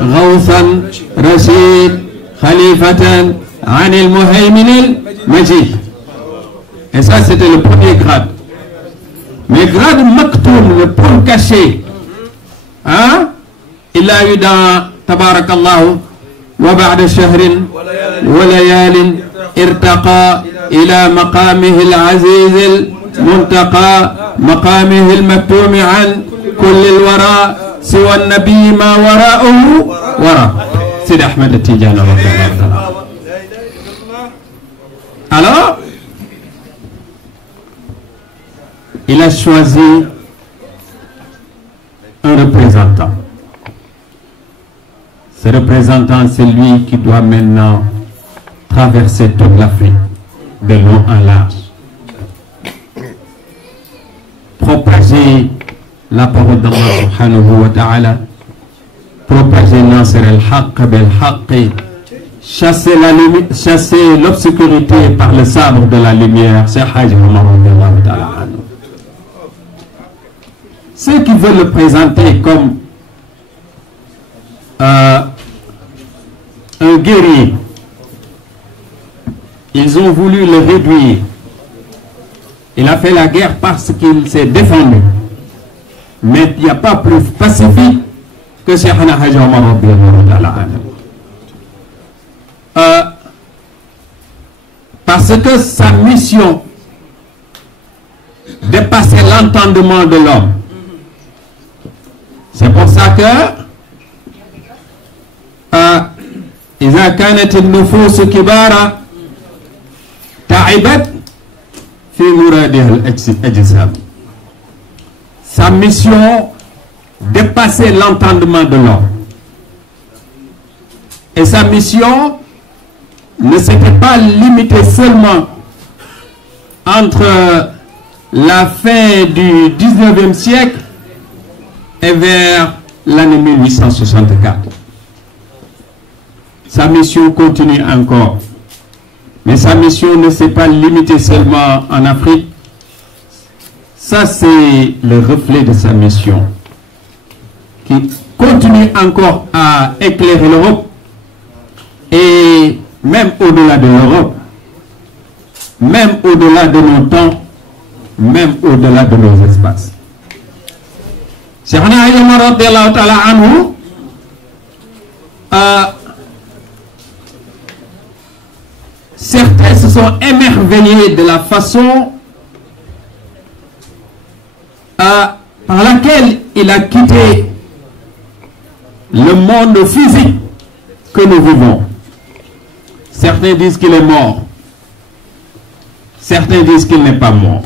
غوثا رشيد خليفة عن المهيمن المجيد. Et ça, c'était le premier grade. Mais grade Maktoum, le point caché, hein? Il a eu dans Tabarakallahu وبعد شهر وليال ارتقى إلى مقامه العزيز المنتقى مقامه المكتوم عن كل الورى سوى النبي ما وراءه وراء سيد أحمد التيجاني رضي الله تعالى. Alors, il a choisi un représentant. Ce représentant, c'est lui qui doit maintenant traverser toute l'Afrique, de long en large. Propager la parole d'Allah subhanahu wa ta'ala, propager Nasr al-Haqq bil-Haqq, chasser l'obscurité par le sabre de la lumière. C'est Hajj Omar radiallahu ta'ala anhu. Ceux qui veulent le présenter comme un guerrier, ils ont voulu le réduire. Il a fait la guerre parce qu'il s'est défendu. Mais il n'y a pas plus pacifique que Cheikhna Hadji Omar radiyallahu ta'ala anhu. Parce que sa mission dépassait l'entendement de l'homme. C'est pour ça que إذا كانت النفوس كبارا تعبت في مرادها الأجسام. Sa mission dépassait l'entendement de l'homme. Et sa mission ne s'était pas limitée seulement entre la fin du 19e siècle et vers l'année 1864. Sa mission continue encore. Mais sa mission ne s'est pas limitée seulement en Afrique. Ça, c'est le reflet de sa mission, qui continue encore à éclairer l'Europe, et même au-delà de l'Europe, même au-delà de nos temps, même au-delà de nos espaces. Cheikhna Hadji Omar radiyallahu ta'ala anhu certains se sont émerveillés de la façon par laquelle il a quitté le monde physique que nous vivons. Certains disent qu'il est mort. Certains disent qu'il n'est pas mort.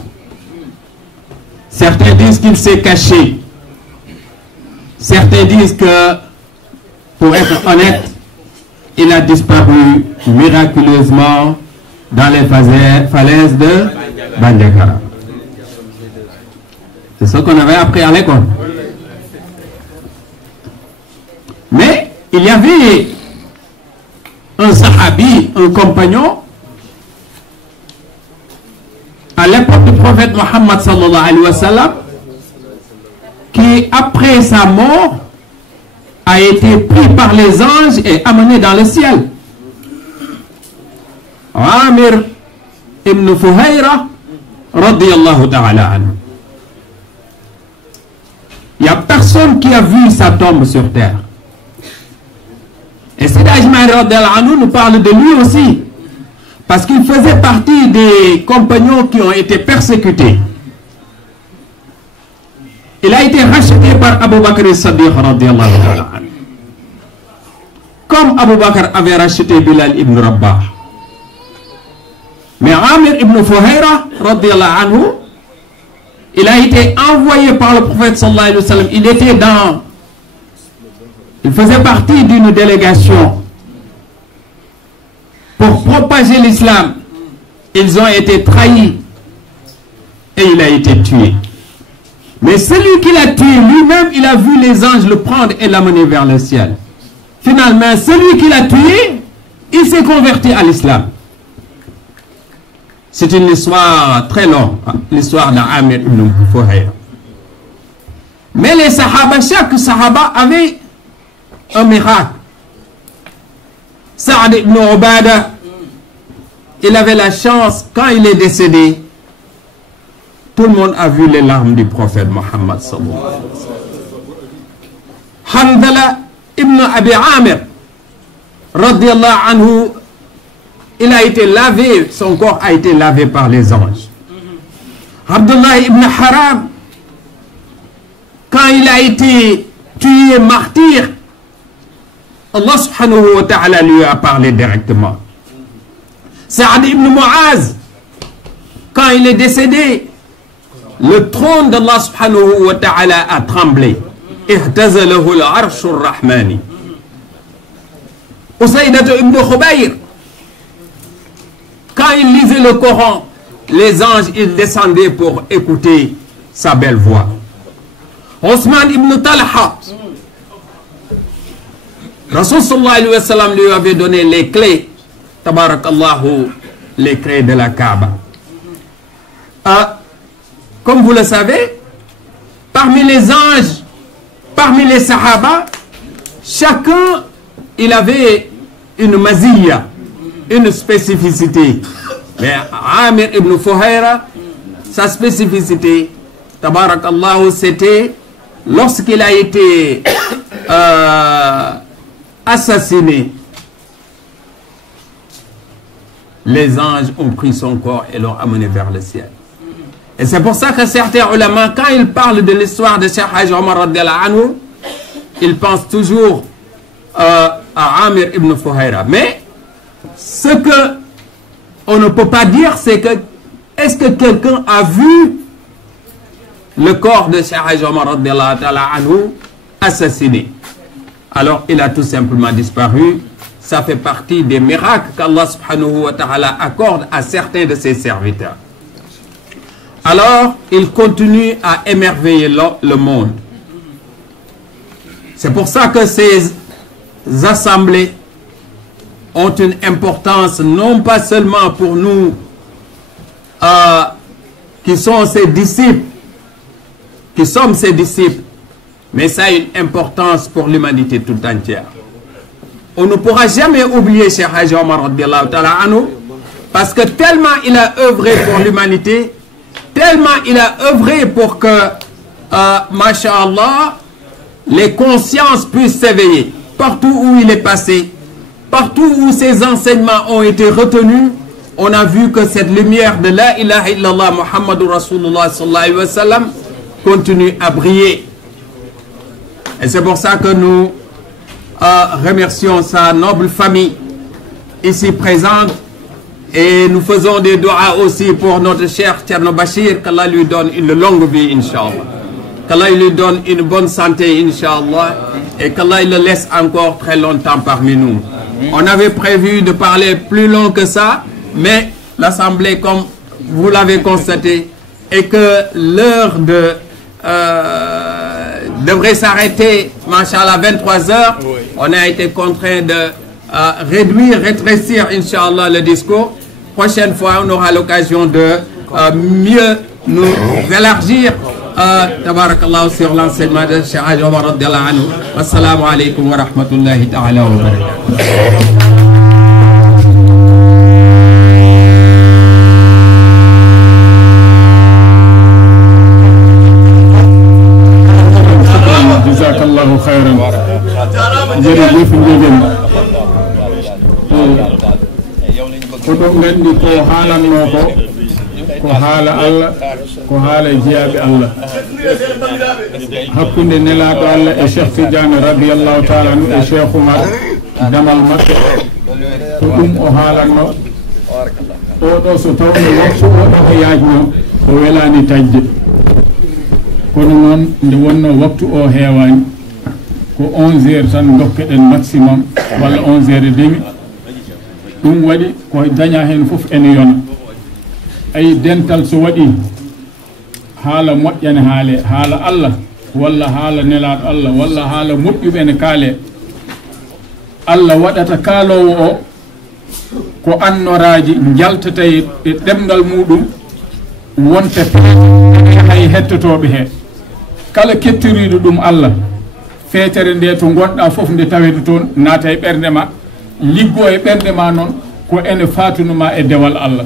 Certains disent qu'il s'est caché. Certains disent que, pour être honnête, il a disparu miraculeusement dans les falaises de Bandiagara. C'est ce qu'on avait appris à l'école. Mais il y avait un sahabi, un compagnon, à l'époque du prophète Mohammed sallallahu alayhi wa sallam, qui après sa mort a été pris par les anges et amené dans le ciel. Amir ibn Fuhayra radiyallahu ta'ala anhu. Il n'y a personne qui a vu sa tombe sur terre. Et Sidi Hadji Malick radiyallahu anhu nous parle de lui aussi, parce qu'il faisait partie des compagnons qui ont été persécutés. Il a été racheté par Abu Bakr as-Siddiq radiyallahu ta'ala anhu. Comme Abu Bakr avait racheté Bilal ibn Rabah. Mais Amir ibn Fuhayra radiyallahu anhu, il a été envoyé par le prophète sallallahu alayhi wa sallam. Il faisait partie d'une délégation pour propager l'islam. Ils ont été trahis et il a été tué. Mais celui qui l'a tué, lui-même, il a vu les anges le prendre et l'amener vers le ciel. Finalement, celui qui l'a tué, il s'est converti à l'islam. C'est une histoire très longue, l'histoire d'Amir ibn Fuhayra. Mais les sahaba, chaque sahaba avait un miracle. Saad ibn Ubada, il avait la chance, quand il est décédé, tout le monde a vu les larmes du prophète Mohammed sallallahu alayhi wa sallam. Hamdala ibn Abi Amir radiyallahu anhu, il a été lavé, son corps a été lavé par les anges. Abdullah ibn Haram, quand il a été tué martyr, Allah subhanahu wa ta'ala lui a parlé directement. Saad ibn Muaz, quand il est décédé, le trône d'Allah subhanahu wa ta'ala a tremblé. Ihtazalahu al-arsh ar-rahmani. Usaïdatu ibn Khubayr, quand il lisait le Coran, les anges, ils descendaient pour écouter sa belle voix. Othman ibn Talha, Rasul sallallahu alayhi wa sallam lui avait donné les clés, tabarakallahu, les clés de la Kaaba. Comme vous le savez, parmi les anges, parmi les sahaba, chacun, il avait une maziyya, une spécificité. Mais Amir ibn Fuhayra, sa spécificité, tabarakallahu, c'était lorsqu'il a été assassiné, les anges ont pris son corps et l'ont amené vers le ciel. Et c'est pour ça que certains ulama, quand ils parlent de l'histoire de Cheikh Hadj Omar radiyallahu anhu, ils pensent toujours à Amir ibn Fuhayra. Mais ce que on ne peut pas dire, c'est que est-ce que quelqu'un a vu le corps de Cheikh Hadj Omar radiyallahu anhu assassiné? Alors il a tout simplement disparu. Ça fait partie des miracles qu'Allah subhanahu wa ta'ala accorde à certains de ses serviteurs. Alors, il continue à émerveiller le monde. C'est pour ça que ces assemblées ont une importance non pas seulement pour nous qui sommes ses disciples, mais ça a une importance pour l'humanité toute entière. On ne pourra jamais oublier Cheikh Hadj Omar radiyallahu ta'ala anhu, parce que tellement il a œuvré pour l'humanité, tellement il a œuvré pour que, masha'Allah, les consciences puissent s'éveiller. Partout où il est passé, partout où ses enseignements ont été retenus, on a vu que cette lumière de la ilaha illallah Muhammadur Rasulullah sallallahu alayhi wa sallam continue à briller. Et c'est pour ça que nous remercions sa noble famille ici présente, et nous faisons des doigts aussi pour notre cher Thierno Bachir, qu'Allah lui donne une longue vie, Inch'Allah, qu'Allah lui donne une bonne santé, Inch'Allah, et qu'Allah le laisse encore très longtemps parmi nous. On avait prévu de parler plus long que ça, mais l'Assemblée, comme vous l'avez constaté, et que l'heure devrait s'arrêter, Masha'Allah, 23 heures. On a été contraint de rétrécir, Inch'Allah, le discours. Prochaine fois, on aura l'occasion de mieux nous élargir, tabarakallah, sur l'enseignement de Cheikh Hadj Omar radiyallahu anhu. Assalamu alaikum wa rahmatullahi ta'ala wa barakatuh. jazakallahu khairan. Jërëjëf njegen ko ɗo gandi ko haalanno ko haala Allah, ko haala jeyaɓe Allah, hakkunde nelaɗo Allah e Cheikh Tidiane radiyallahu ta'ala anhu e Cheikh Oumar damal maɓɓe, ko ɗum o haalanno. Oɗo so tawno waktu oɗo ko yajno o welani tajde, kono noon nde wonno waktu o heewani, ko 11 heures tan dokkeɗen maximum, walla 11 heures et demi. ɗum waɗi ko daña hen fof ene yona. Ayi dental so waɗi haala moƴƴane haale, haala Allah walla haala nelaɗo Allah walla haala moƴƴuɓe ne kaale, Allah waɗata kaalowo o ko annoraji jaltata e ɗemgal muɗum wonta hay hettotoɓe he. Kala kettiriɗo ɗum Allah, feetere nde to gonɗa fof nde tawede toon naata e ɓernde ma, liggo e ɓernde ma noon ko ene fatunuma e dewal Allah.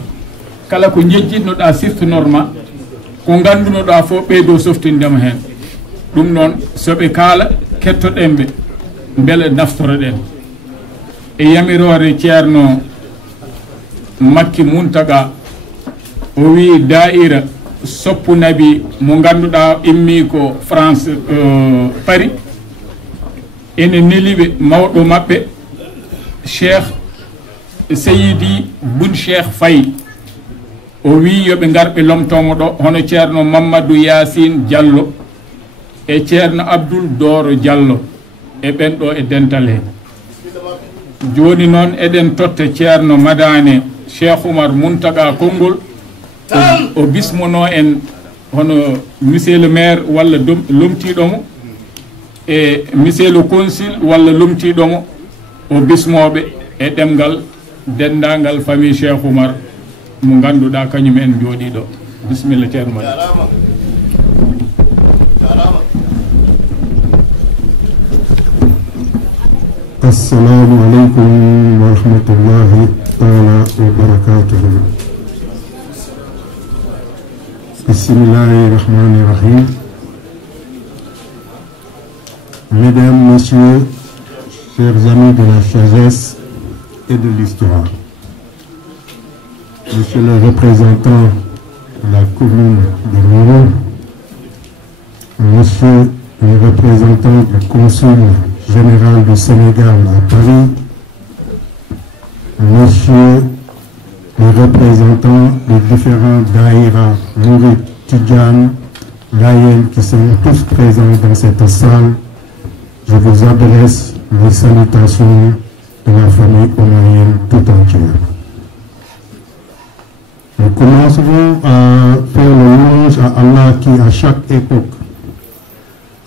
Kala ko jejjinnoɗa siftonorma, ko gandunoɗa fof ɓeydo softindema hen. ɗum noon soɓe kaala kettoɗenɓe beele naftoroɗen. E yamirore ceerno Makki Muntaga o wi da'ira soppu nabi mo ganduɗa immi ko France Paris, ene neliɓe mawɗo maɓɓe Cheikh Seydi Bun Cheikh Faye, o wi yoɓe garɓe lomtomo ɗo hono ceerno Mamadou Yassine Diallo e ceerno Abdoul Doro Diallo e ɓen ɗo e dental he. Joni noon eɗen totta ceerno Madane Cheikh Oumar Muntaga Konngol o bismono en hono monsieur le maire walla lomtiɗomo, e monsieur le consul walla lomtiɗomo, o bismoɓe e ɗemgal dendagal famille Cheikh Oumar mo ganduɗa kañum en jooɗi ɗo. Bisimilla ceerno Madane. Assalamu alaikum wa rahmatullahi ta'ala wa barakatuhu. Bismillahirrahmanirrahim. Mesdames, Messieurs, chers amis de la sagesse et de l'histoire, Monsieur le représentant de la commune de Mourou, Monsieur le représentant du Consul général du Sénégal à Paris, Monsieur les représentants des différents daïras, Mourid, Tidjane, Layen qui sont tous présents dans cette salle, je vous adresse les salutations de la famille omarienne tout entière. Nous commencerons à faire le louange à Allah qui, à chaque époque,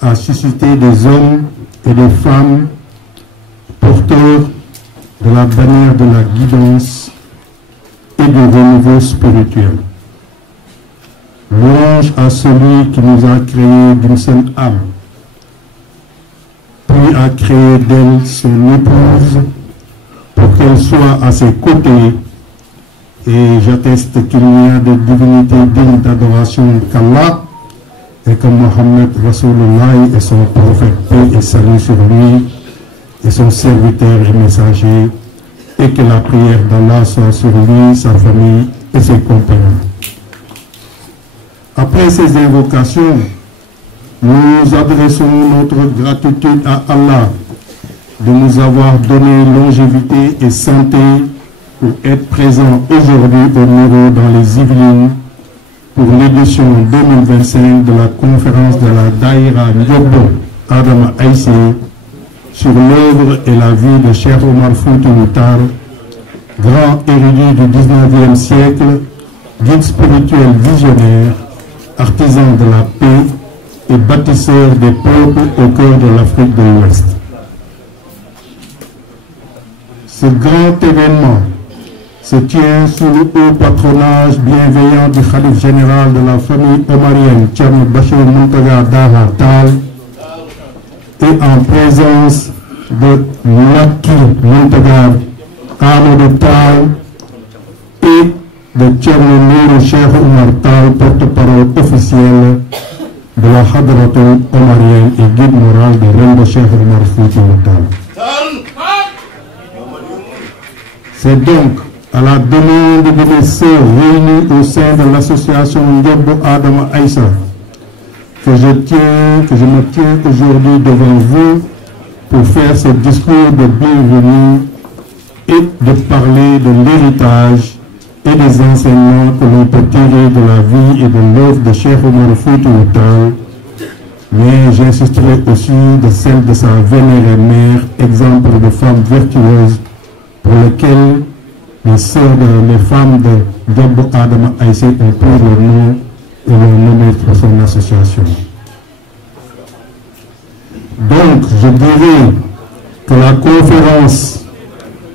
a suscité des hommes et des femmes porteurs de la bannière de la guidance et du renouveau spirituel. Louange à celui qui nous a créés d'une seule âme, puis a créé d'elle son épouse pour qu'elle soit à ses côtés. Et j'atteste qu'il n'y a de divinité digne d'adoration qu'Allah et que Mohammed Rasulullah est son prophète, paix et salut sur lui, et son serviteur et messager, et que la prière d'Allah soit sur lui, sa famille et ses compagnons. Après ces invocations, nous adressons notre gratitude à Allah de nous avoir donné longévité et santé pour être présent aujourd'hui au Mourou dans les Yvelines pour l'édition 2025 de la conférence de la Daïra Ndiobo Adama Aïssé sur l'œuvre et la vie de Cheikh Omar Foutiyou Tall, grand érudit du 19e siècle, guide spirituel visionnaire, artisan de la paix et bâtisseur des peuples au cœur de l'Afrique de l'Ouest. Ce grand événement se tient sous le haut patronage bienveillant du Khalif général de la famille omarienne, Thierno Bachir Mountaga Daha Tall, et en présence de Maki Mountaga Amadou Tall et de Thierno Nourou Cheikh Oumar Tall, porte-parole officielle de la Hadratou omarienne et guide moral de Reine de Cheikh Omar Foutiyou Tall. C'est donc à la demande de mes sœurs réunies au sein de l'association Ndiobo Adama Aïssa que je me tiens aujourd'hui devant vous pour faire ce discours de bienvenue et de parler de l'héritage et des enseignements que l'on peut tirer de la vie et de l'œuvre de Cheikh Omar Foutiyou Tall, mais j'insisterai aussi de celle de sa vénérée mère, exemple de femme vertueuse pour lequel les femmes de Ndiobo Adama Aïssé ont pris le nom et l'ont nommé pour son association. Donc, je dirais que la conférence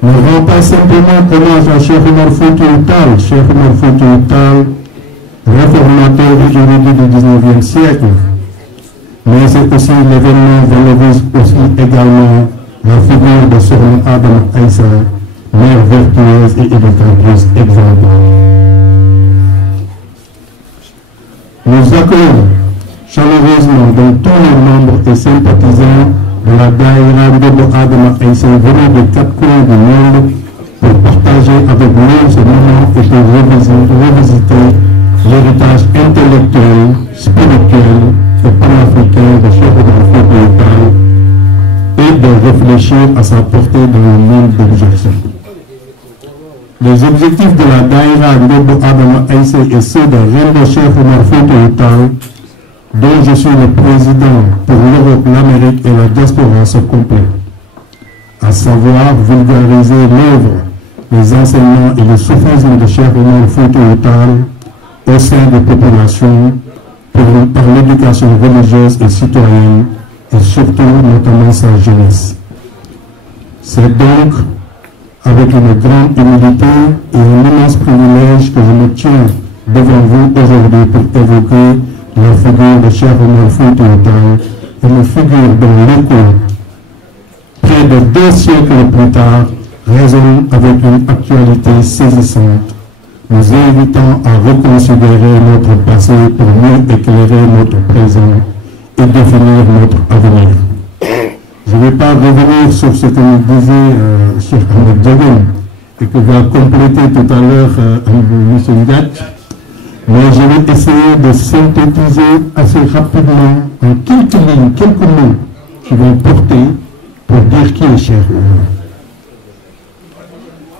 ne rend pas simplement hommage à Cheikh Omar Foutiyou Tall, Cheikh Omar Foutiyou Tall, réformateur et érudit du 19e siècle, mais c'est aussi l'événement valorise aussi également la figure de Sokhna Adama Aïssa, mère vertueuse et éducatrice exemplaire. Nous accueillons chaleureusement donc tous les membres et sympathisants de la Daïra Ndiobo Adama Aïssa venus de 4 coins du monde pour partager avec nous ce moment et pour revisiter l'héritage intellectuel, spirituel et panafricain de Cheikh Omar Foutiyou Tall et de réfléchir à sa portée dans le monde d'objection. Les objectifs de la Daïra Ndiobo Adama Aïssé et ceux de Reine de Cheikh Omar Foutiyou Tall, dont je suis le président pour l'Europe, l'Amérique et la diaspora, se complètent, à savoir vulgariser l'œuvre, les enseignements et le sophisme de Cheikh Omar Foutiyou Tall au sein des populations par l'éducation religieuse et citoyenne et surtout notamment sa jeunesse. C'est donc avec une grande humilité et un immense privilège que je me tiens devant vous aujourd'hui pour évoquer la figure de Cheikh Omar Foutiyou Tall, une figure dont l'écho, près de 2 siècles plus tard, résonne avec une actualité saisissante, nous invitant à reconsidérer notre passé pour mieux éclairer notre présent et définir notre avenir. Je ne vais pas revenir sur ce que nous disait Cheikh Ahmed Diagne et que va compléter tout à l'heure M. Ndiaye, mais je vais essayer de synthétiser assez rapidement en quelques lignes, quelques mots qui vont porter pour dire qui est Cheikh Oumar.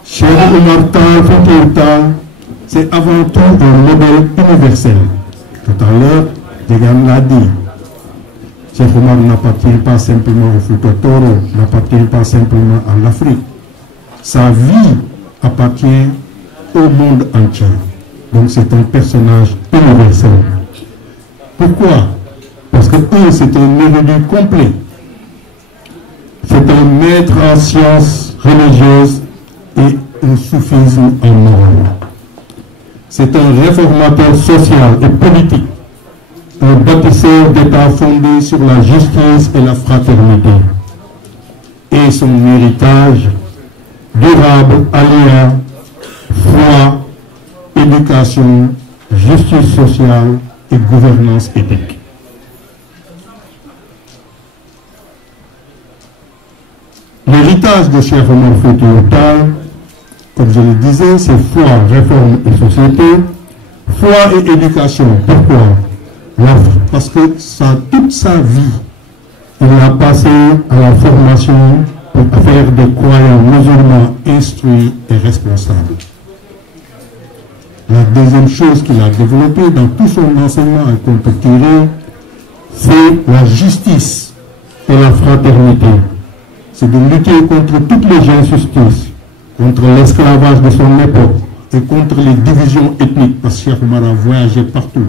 Cheikh Oumar Tall Foutiyou Tall, c'est avant tout un modèle universel. Tout à l'heure, Diagne l'a dit. Cheikh Oumar n'appartient pas simplement au Fouta Toro, n'appartient pas simplement à l'Afrique. Sa vie appartient au monde entier. Donc c'est un personnage universel. Pourquoi? Parce que c'est un érudit complet. C'est un maître en sciences religieuses et un soufisme en morale. C'est un réformateur social et politique, un bâtisseur d'État fondé sur la justice et la fraternité. Et son héritage durable alliant foi, éducation, justice sociale et gouvernance éthique. L'héritage de Cheikh Oumar Foutiyou Tall, comme je le disais, c'est foi, réforme et société, foi et éducation. Pourquoi? Parce que toute sa vie, il a passé à la formation pour faire des croyants musulmans instruits et responsables. La deuxième chose qu'il a développée dans tout son enseignement et qu'on peut tirer, c'est la justice et la fraternité. C'est de lutter contre toutes les injustices, contre l'esclavage de son époque et contre les divisions ethniques, parce que Cheikh Oumar a voyagé partout.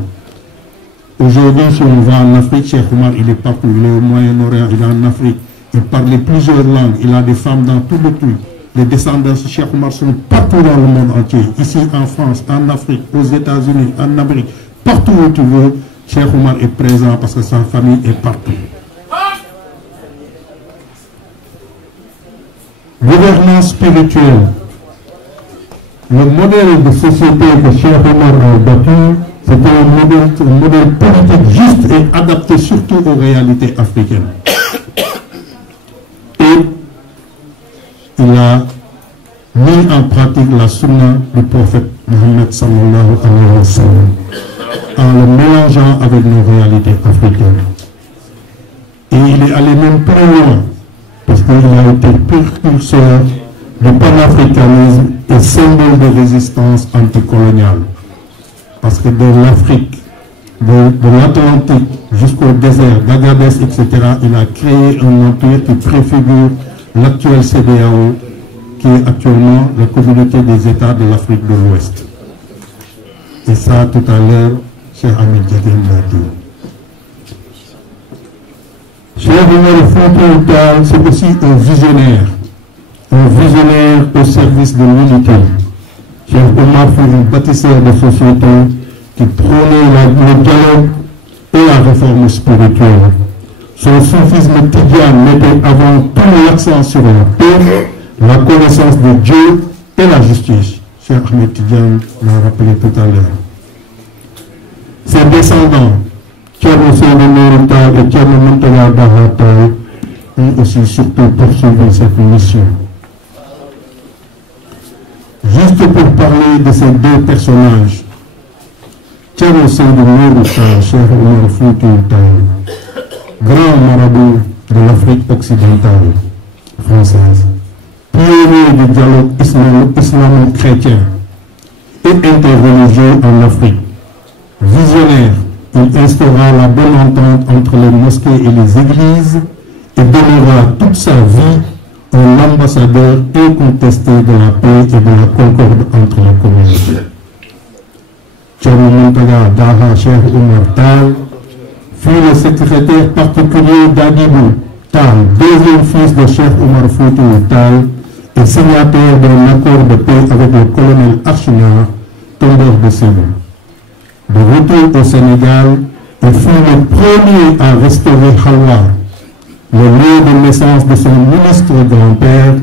Aujourd'hui, si on va en Afrique, Cheikh Oumar, il est partout. Il est au Moyen-Orient, il est en Afrique. Il parle plusieurs langues. Il a des femmes dans tout le truc. Les descendants de Cheikh Oumar sont partout dans le monde entier. Ici, en France, en Afrique, aux États-Unis, en Amérique. Partout où tu veux, Cheikh Oumar est présent parce que sa famille est partout. Gouvernance spirituelle. Le modèle de société que Cheikh Oumar a bâti, c'est un modèle politique juste et adapté surtout aux réalités africaines. Et il a mis en pratique la sunna du prophète Mohammed sallallahu alayhi wa sallam en le mélangeant avec nos réalités africaines. Et il est allé même plus loin parce qu'il a été précurseur du panafricanisme et symbole de résistance anticoloniale. Parce que de l'Afrique, de l'Atlantique jusqu'au désert, d'Agadez, etc., il a créé un empire qui préfigure l'actuel CEDEAO, qui est actuellement la communauté des États de l'Afrique de l'Ouest. Et ça, tout à l'heure, Cheikh Ahmed Diagne l'a dit. Cheikh Oumar Foutiyou Tall, c'est aussi un visionnaire au service de l'unité. Cheikh Oumar fut un bâtisseur de société qui prônait le dialogue et la réforme spirituelle. Son soufisme tidjane mettait avant tout l'accent sur la paix, la connaissance de Dieu et la justice. Cheikh Ahmed Tidiane l'a rappelé tout à l'heure. Ses descendants, Thierno Seydou Nourou Tall et Thierno Mountaga Daha Tall, ont aussi surtout poursuivi cette mission. Juste pour parler de ces deux personnages, Thierno Seydou Nourou Tall, Cheikh Oumar Foutiyou Tall, grand marabout de l'Afrique occidentale française, pionnier du dialogue islamo-chrétien et interreligieux en Afrique. Visionnaire, il instaura la bonne entente entre les mosquées et les églises et demeura toute sa vie un ambassadeur incontesté de la paix et de la concorde entre les communautés. Thierno Mountaga Daha Cheikh Oumar Tall fut le secrétaire particulier d'Adibou Tall, deuxième fils de Cheikh Oumar Foutiyou Tall et signataire d'un accord de paix avec le colonel Archinar, tombeur de Sénou. De retour au Sénégal, il fut le premier à restaurer Halwa, le lieu de naissance de son ministre grand-père,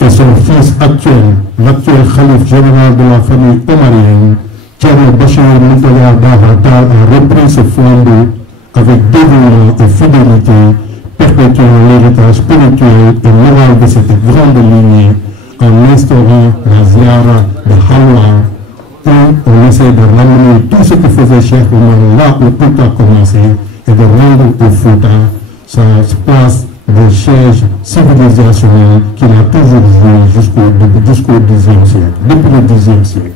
et son fils actuel, l'actuel khalife général de la famille omarienne, Thierno Bachir Moutala Bahata, a repris ce flambeau avec dévouement et fidélité, perpétuant l'héritage spirituel et moral de cette grande lignée en instaurant la ziara de Halwa, où on essaie de ramener tout ce que faisait Cheikh Omar là où tout a commencé et de rendre au Fouta sa place de siège civilisationnel qu'il a toujours joué jusqu'au Xe siècle, depuis le Xe siècle.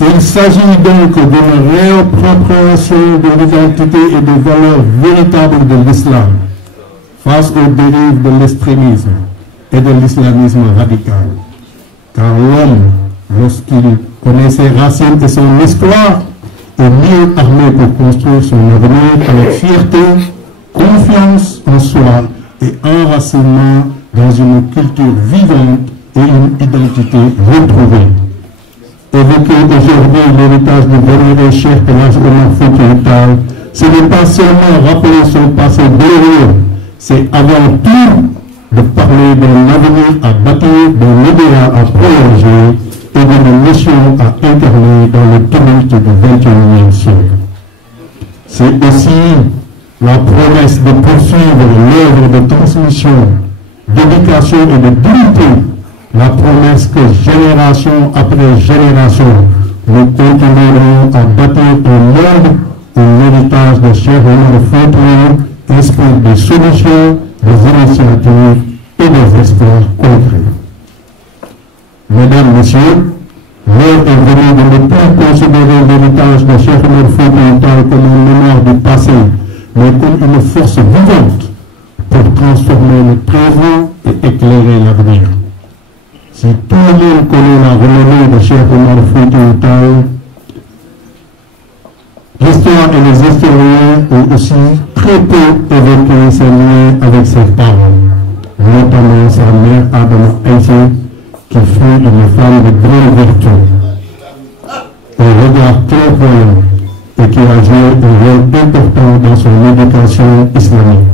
Il s'agit donc d'une réappropriation de l'identité et des valeurs véritables de l'islam face aux dérives de l'extrémisme et de l'islamisme radical. Car l'homme, lorsqu'il connaît ses racines et son histoire, est mieux armé pour construire son avenir avec fierté, confiance en soi et enracinement dans une culture vivante et une identité retrouvée. Évoquer aujourd'hui l'héritage du vénéré Cheikh El Hadj Omar Foutiyou Tall, ce n'est pas seulement rappeler son passé glorieux, c'est avant tout de parler d'un avenir à bâtir, d'un idéal à prolonger et d'une mission à incarner dans le tumulte du XXIe siècle. C'est aussi la promesse de poursuivre l'œuvre de transmission, d'éducation et de dignité, la promesse que génération après génération, nous continuerons à bâtir un monde où l'héritage de Cheikh Omar Foutiyou inspire des solutions, des initiatives et des espoirs concrets. Mesdames, Messieurs, l'heure est venue de ne plus considérer l'héritage de Cheikh Omar Foutiyou Tall comme une mémoire du passé, mais comme une force vivante pour transformer le présent et éclairer l'avenir. Si tout le monde connaît la renommée de Cheikh Omar Foutiyou Tall, l'histoire et les historiens ont aussi très peu évoqué ses liens avec ses parents, notamment sa mère Adama Aïssé, qui fut une femme de grande vertu, au regard clairvoyant et qui a joué un rôle important dans son éducation islamique.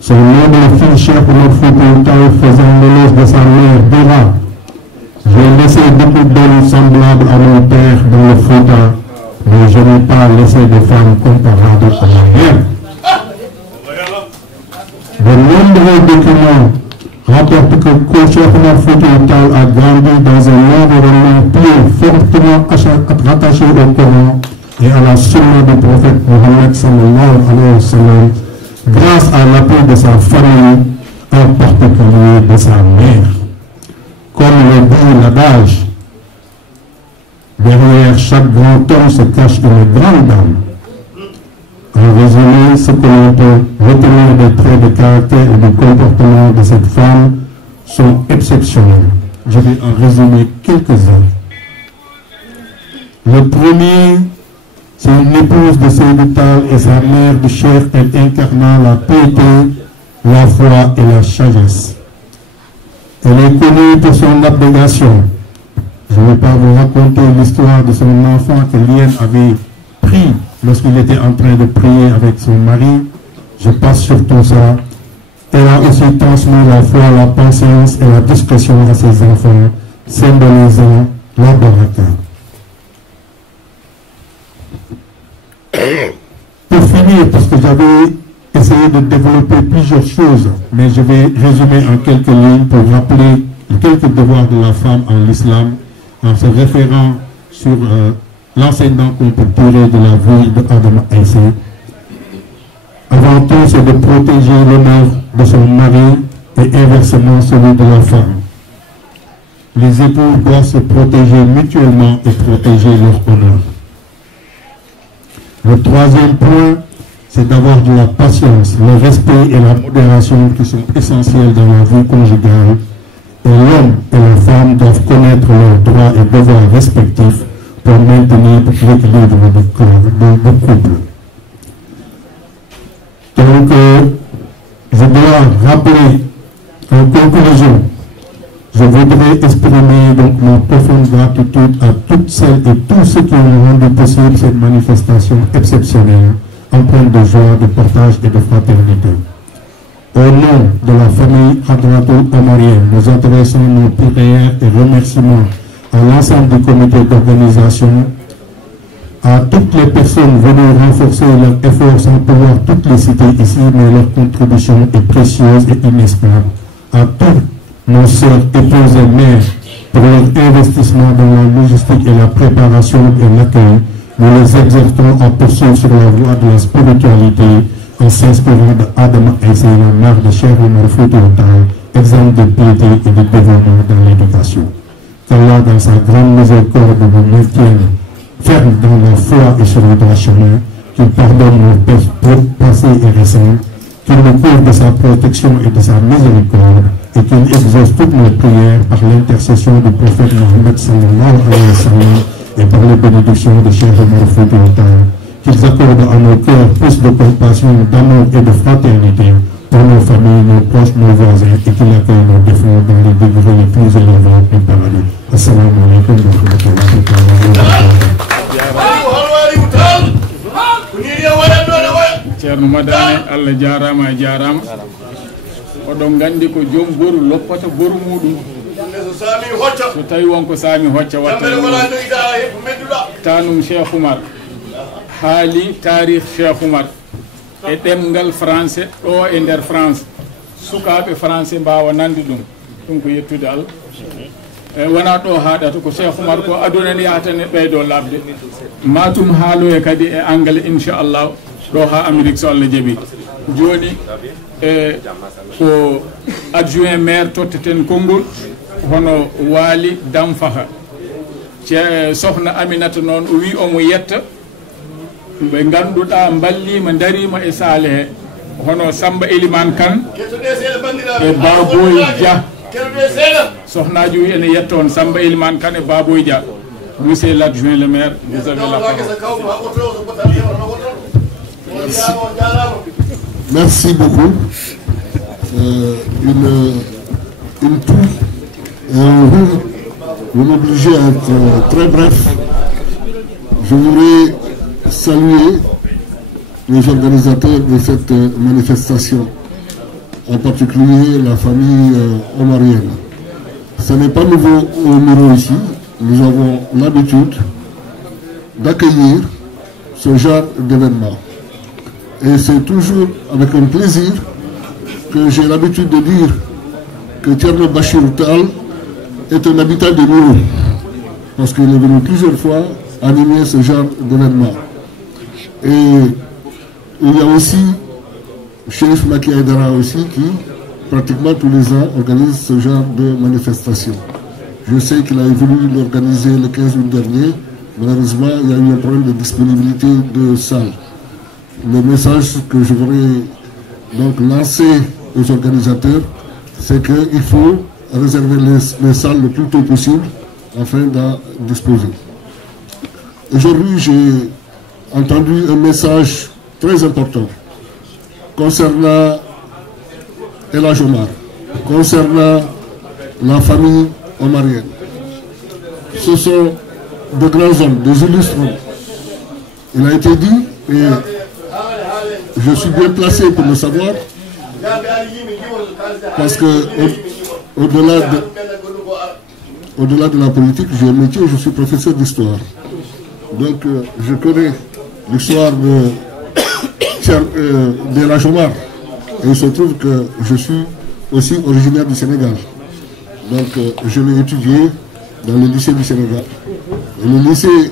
Son noble fils Cheikh Omar Foutiyou Tall faisant l'éloge de sa mère dira: j'ai laissé beaucoup d'hommes semblables à mon père dans le Fouta, mais je n'ai pas laissé de femmes comparables à ma mère. De nombreux documents rapportent que Cheikh Omar Foutiyou Tall a grandi dans un environnement pieux, fortement rattaché au Coran et à la sunna du prophète Mohammed sallallahu alayhi wa sallam, grâce à l'appui de sa famille, en particulier de sa mère. Comme le dit l'adage, derrière chaque grand homme se cache une grande dame. En résumé, ce que l'on peut retenir des traits de caractère et de comportement de cette femme sont exceptionnels. Je vais en résumer quelques-uns. Le premier, c'est une épouse de Seydou Tall et sa mère de Cheikh. Elle incarna la piété, la foi et la sagesse. Elle est connue pour son abnégation. Je ne vais pas vous raconter l'histoire de son enfant que Lien avait pris lorsqu'il était en train de prier avec son mari. Je passe sur tout ça. Elle a aussi transmis la foi, la patience et la discrétion à ses enfants, symbolisant la baraka. Pour finir, parce que j'avais essayé de développer plusieurs choses, mais je vais résumer en quelques lignes pour rappeler quelques devoirs de la femme en l'islam, en se référant sur l'enseignement qu'on peut tirer de la vie d'Adama Aïssé. Avant tout, c'est de protéger l'honneur de son mari et inversement celui de la femme. Les époux doivent se protéger mutuellement et protéger leur honneur. Le troisième point, c'est d'avoir de la patience, le respect et la modération qui sont essentiels dans la vie conjugale. Et l'homme et la femme doivent connaître leurs droits et devoirs respectifs pour maintenir l'équilibre du couple. Donc, je dois rappeler en conclusion, je voudrais exprimer donc ma profonde gratitude à toutes celles et tous ceux qui ont rendu possible cette manifestation exceptionnelle, empreinte de joie, de partage et de fraternité. Au nom de la famille Hadratoul Omarienne, nous adressons nos prières et remerciements à l'ensemble du comité d'organisation, à toutes les personnes venues renforcer leurs efforts sans pouvoir toutes les citer ici, mais leur contribution est précieuse et inestimable. À tous nos sœurs, épouses et mères pour leur investissement dans la logistique et la préparation et l'accueil. Nous les exhortons à poursuivre sur la voie de la spiritualité en s'inspirant de Adam et c'est la mère de Cheikh Oumar Foutiyou Tall, exemple de piété et de développement dans l'éducation. Qu'Allah, dans sa grande miséricorde, nous maintienne ferme dans la foi et sur le droit chemin, qu'il pardonne nos passés et récents, qu'il nous couvre de sa protection et de sa miséricorde, et qu'il exauce toutes nos prières par l'intercession du prophète Mohammed sallallahu alayhi wa sallam et par les bénédictions de Cheikh Oumar Foutiyou Tall, qu'ils accordent à nos cœurs plus de compassion, d'amour et de fraternité pour nos familles, nos proches, nos voisins, et qu'il accueille nos défunts dans les degrés les plus élevés du paradis. Assalamu alaikum wa rahmatullahi wa barakatuh. Ceerno Madani Allah jarama e jarama oɗon gandi ko joom boru loppata boru muɗum so tawi wonko sami hocca watta tanum Cheikh Oumar haali tarikh Cheikh Oumar e ɗemgal français ɗo e nder France sukaɓe français mbawa nande ɗum ko yettude Allah wona ɗo haɗata ko Cheikh Oumar ko aduna ni yahata ne ɓeydo labde matum haaloye kadi e anglais inchallah ɗo ha Amérique so Allah jaaɓi joni ko adjoint maire totteten konngol hono Waali Damfaha sohna Aminata noon o wi omo yetta ɓe ganduɗa ballima darima e saale he hono Samba Elimane Kane e Baboy Dia sohnaji wi ene yetta on Samba Elimane Kane e Baboy Dia. Monsieur l'adjoint le maire, vous avez la parole. Merci beaucoup. Une tour et un roux, vous m'obligez à être très bref. Je voudrais saluer les organisateurs de cette manifestation, en particulier la famille omarienne. Ce n'est pas nouveau au Miro ici. Nous avons l'habitude d'accueillir ce genre d'événement. Et c'est toujours avec un plaisir que j'ai l'habitude de dire que Thierno Bachir Tall est un habitant de Miro, parce qu'il est venu plusieurs fois animer ce genre d'événement. Et il y a aussi Chérif Maki Aïdara aussi qui, pratiquement tous les ans, organise ce genre de manifestation. Je sais qu'il a voulu l'organiser le 15 août dernier. Malheureusement, il y a eu un problème de disponibilité de salles. Le message que je voudrais donc lancer aux organisateurs, c'est qu'il faut réserver les salles le plus tôt possible afin d'en disposer. Aujourd'hui, j'ai entendu un message très important concernant El Hadj Omar, concernant la famille omarienne. Ce sont de grands hommes, des illustres hommes. Il a été dit, et je suis bien placé pour le savoir, parce que au-delà de la politique, j'ai un métier, je suis professeur d'histoire. Donc je connais l'histoire de El Hadj Omar. Et il se trouve que je suis aussi originaire du Sénégal. Donc je l'ai étudié dans le lycée du Sénégal. Et le lycée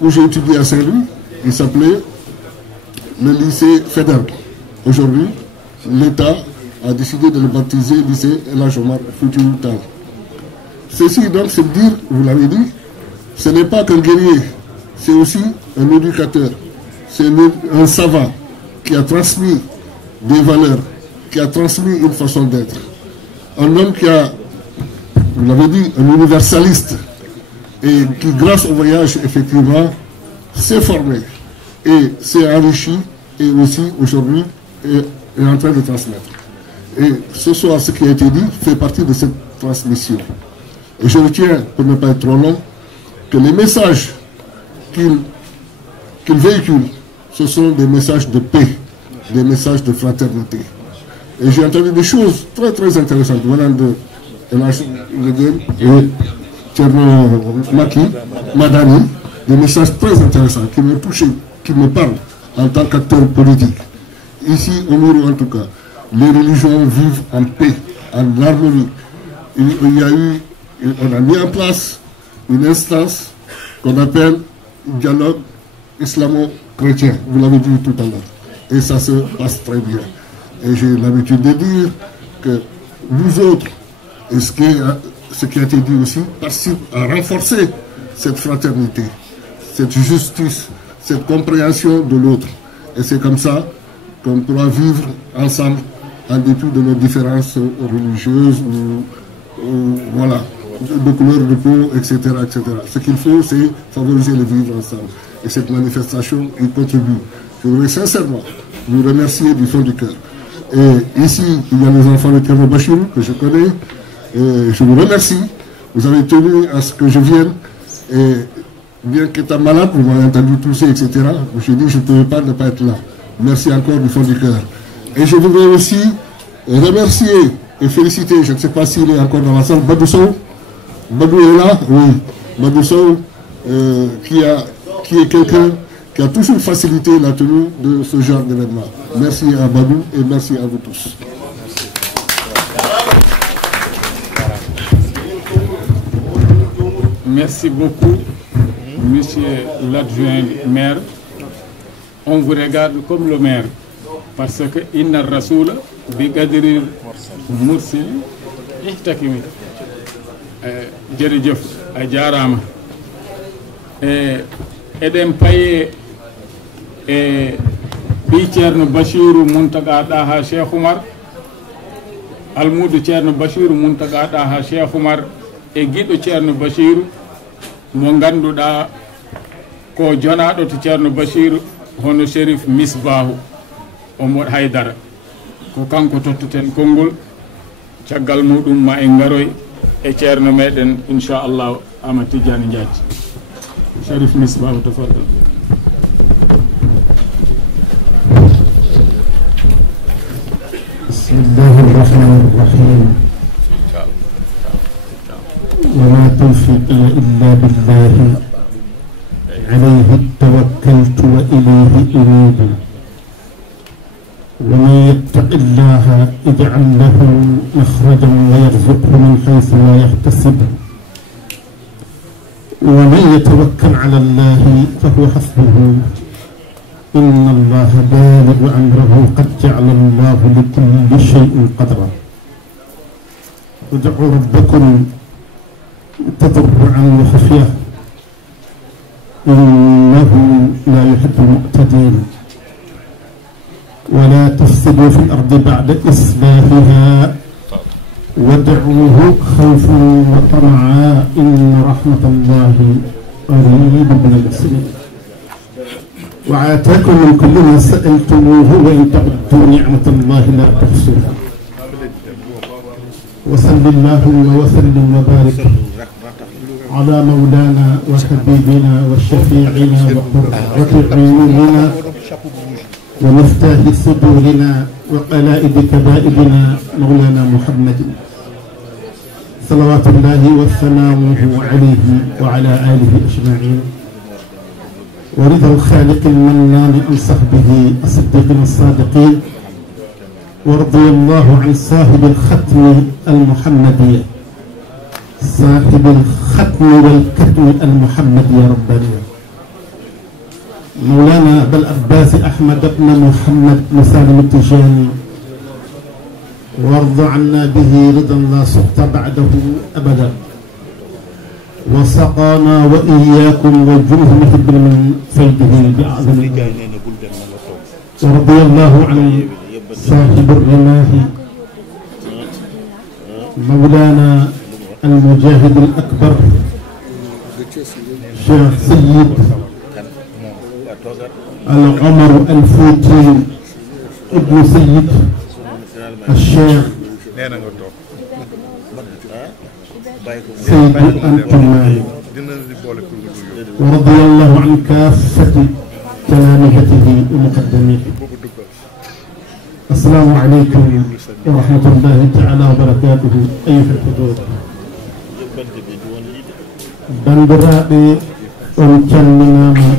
où j'ai étudié à Saint-Louis, il s'appelait le lycée Faidherbe. Aujourd'hui, l'État a décidé de le baptiser lycée El Hadj Omar Foutiyou Tall. Ceci donc, c'est dire, vous l'avez dit, ce n'est pas qu'un guerrier, c'est aussi un éducateur, c'est un savant qui a transmis des valeurs, qui a transmis une façon d'être. Un homme qui a, vous l'avez dit, un universaliste et qui, grâce au voyage, effectivement, s'est formé et s'est enrichi et aussi, aujourd'hui, est en train de transmettre. Et ce soir, ce qui a été dit fait partie de cette transmission. Et je retiens, pour ne pas être trop long, que les messages qu'il véhicule ce sont des messages de paix, des messages de fraternité. Et j'ai entendu des choses très très intéressantes venant de Elas Leguen et Thierno Madani, des messages très intéressants qui m'ont touché, qui me parlent en tant qu'acteur politique. Ici, au Mourou en tout cas, les religions vivent en paix, en harmonie. On a mis en place une instance qu'on appelle dialogue islamo-chrétien, vous l'avez dit tout à l'heure. Et ça se passe très bien. Et j'ai l'habitude de dire que nous autres, et ce qui a été dit aussi, participe à renforcer cette fraternité, cette justice, cette compréhension de l'autre. Et c'est comme ça qu'on pourra vivre ensemble en dépit de nos différences religieuses ou voilà, de couleur de peau, etc., etc. Ce qu'il faut, c'est favoriser le vivre ensemble. Et cette manifestation y contribue. Je voudrais sincèrement vous remercier du fond du cœur. Et ici, il y a les enfants de Thierno Bachirou, que je connais. Et je vous remercie. Vous avez tenu à ce que je vienne. Et bien qu'étant malade, vous m'avez entendu tousser, etc. Je me suis dit, je ne pouvais pas ne pas être là. Merci encore du fond du cœur. Et je voudrais aussi remercier et féliciter, je ne sais pas s'il est encore dans la salle, Badou Sow. Badou est là, oui. Badou Sow, qui est quelqu'un qui a toujours facilité la tenue de ce genre d'événement. Merci à Badou et merci à vous tous. Merci beaucoup, monsieur l'adjoint maire. On vous regarde comme le maire, parce que Inna Rasoul bi Gadri Mursil ihtakimi jërëjëf a jaaraama eɗen paye e ɓi ceerno Bachirou Mountaga Daha Cheikh Oumar almudo ceerno Bachirou Mountaga Daha Cheikh Oumar e giɗo ceerno Bachirou mo ganduɗa ko jonaɗo to ceerno Bachirou hono Chérif Misbahu omo Haydara ko kanko tottoten konngol caggal muɗum ma en garoy e ceerno meɗen inchallahu Ama Tidiane Diaty Chérif Misbahu tafaddal. بسم الله الرحمن الرحيم وما توفيقي إلا بالله عليه توكلت وإليه أنيب ومن يتق الله يجعل له مخرجا ويرزقه من حيث لا يحتسب ومن يتوكل على الله فهو حسبه إن الله بالغ أمره قد جعل الله لكل شيء قدرا ادعوا ربكم تضرعا وخفية إنه لا يحب المعتدين ولا تفسدوا في الأرض بعد إصلاحها وادعوه خوفا وطمعا إن رحمة الله قريب من المحسنين وآتاكم من كل ما سألتموه وإن تعدوا نعمة الله لا تحصوها وصل اللهم وسلم وبارك على مولانا وحبيبنا وشفيعنا وقرة عيوننا ومفتاح صدورنا وقلائد كبائدنا مولانا محمد صلوات الله وسلامه عليه وعلى آله أجمعين ورضا الخالق المنان عن صحبه الصديقين الصادقين ورضي الله عن صاحب الختم المحمدي صاحب الختم والكتم المحمدي ربنا مولانا أبا العباس أحمد بن محمد مسالم التجاني وارض عنا به رضا لا سخط بعده أبدا وسقانا وإياكم وجوه محب من فيده بأعظم ورضي الله عن صاحب الرماه مولانا المجاهد الأكبر شيخ سيد العمر الفوتي ابن سيد الشيخ سيد أنتم ورضي الله عن كافة تلامذته ومقدميه. السلام عليكم ورحمة الله تعالى وبركاته أيها الحضور. بندرابي on calminama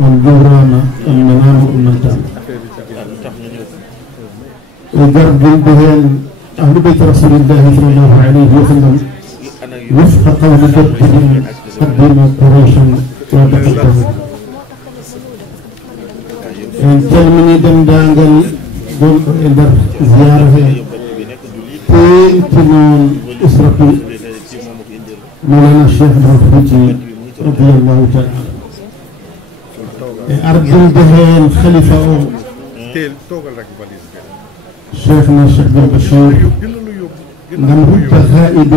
on jurama on manama on nantama e gargilɓe hen ahlu beyt rasulillahi sallllahu alayhi wa sallam wifqa qawli jaddihim qaddimu qurayshan wa taqaddamu. en calmini dendagal gonɗo e nder ziyara he tenti noon usratu مولانا الشيخ الرفوتي رضي الله تعالى أرجل دهين خليفة شيخنا الشيخ البشير لم هد غائب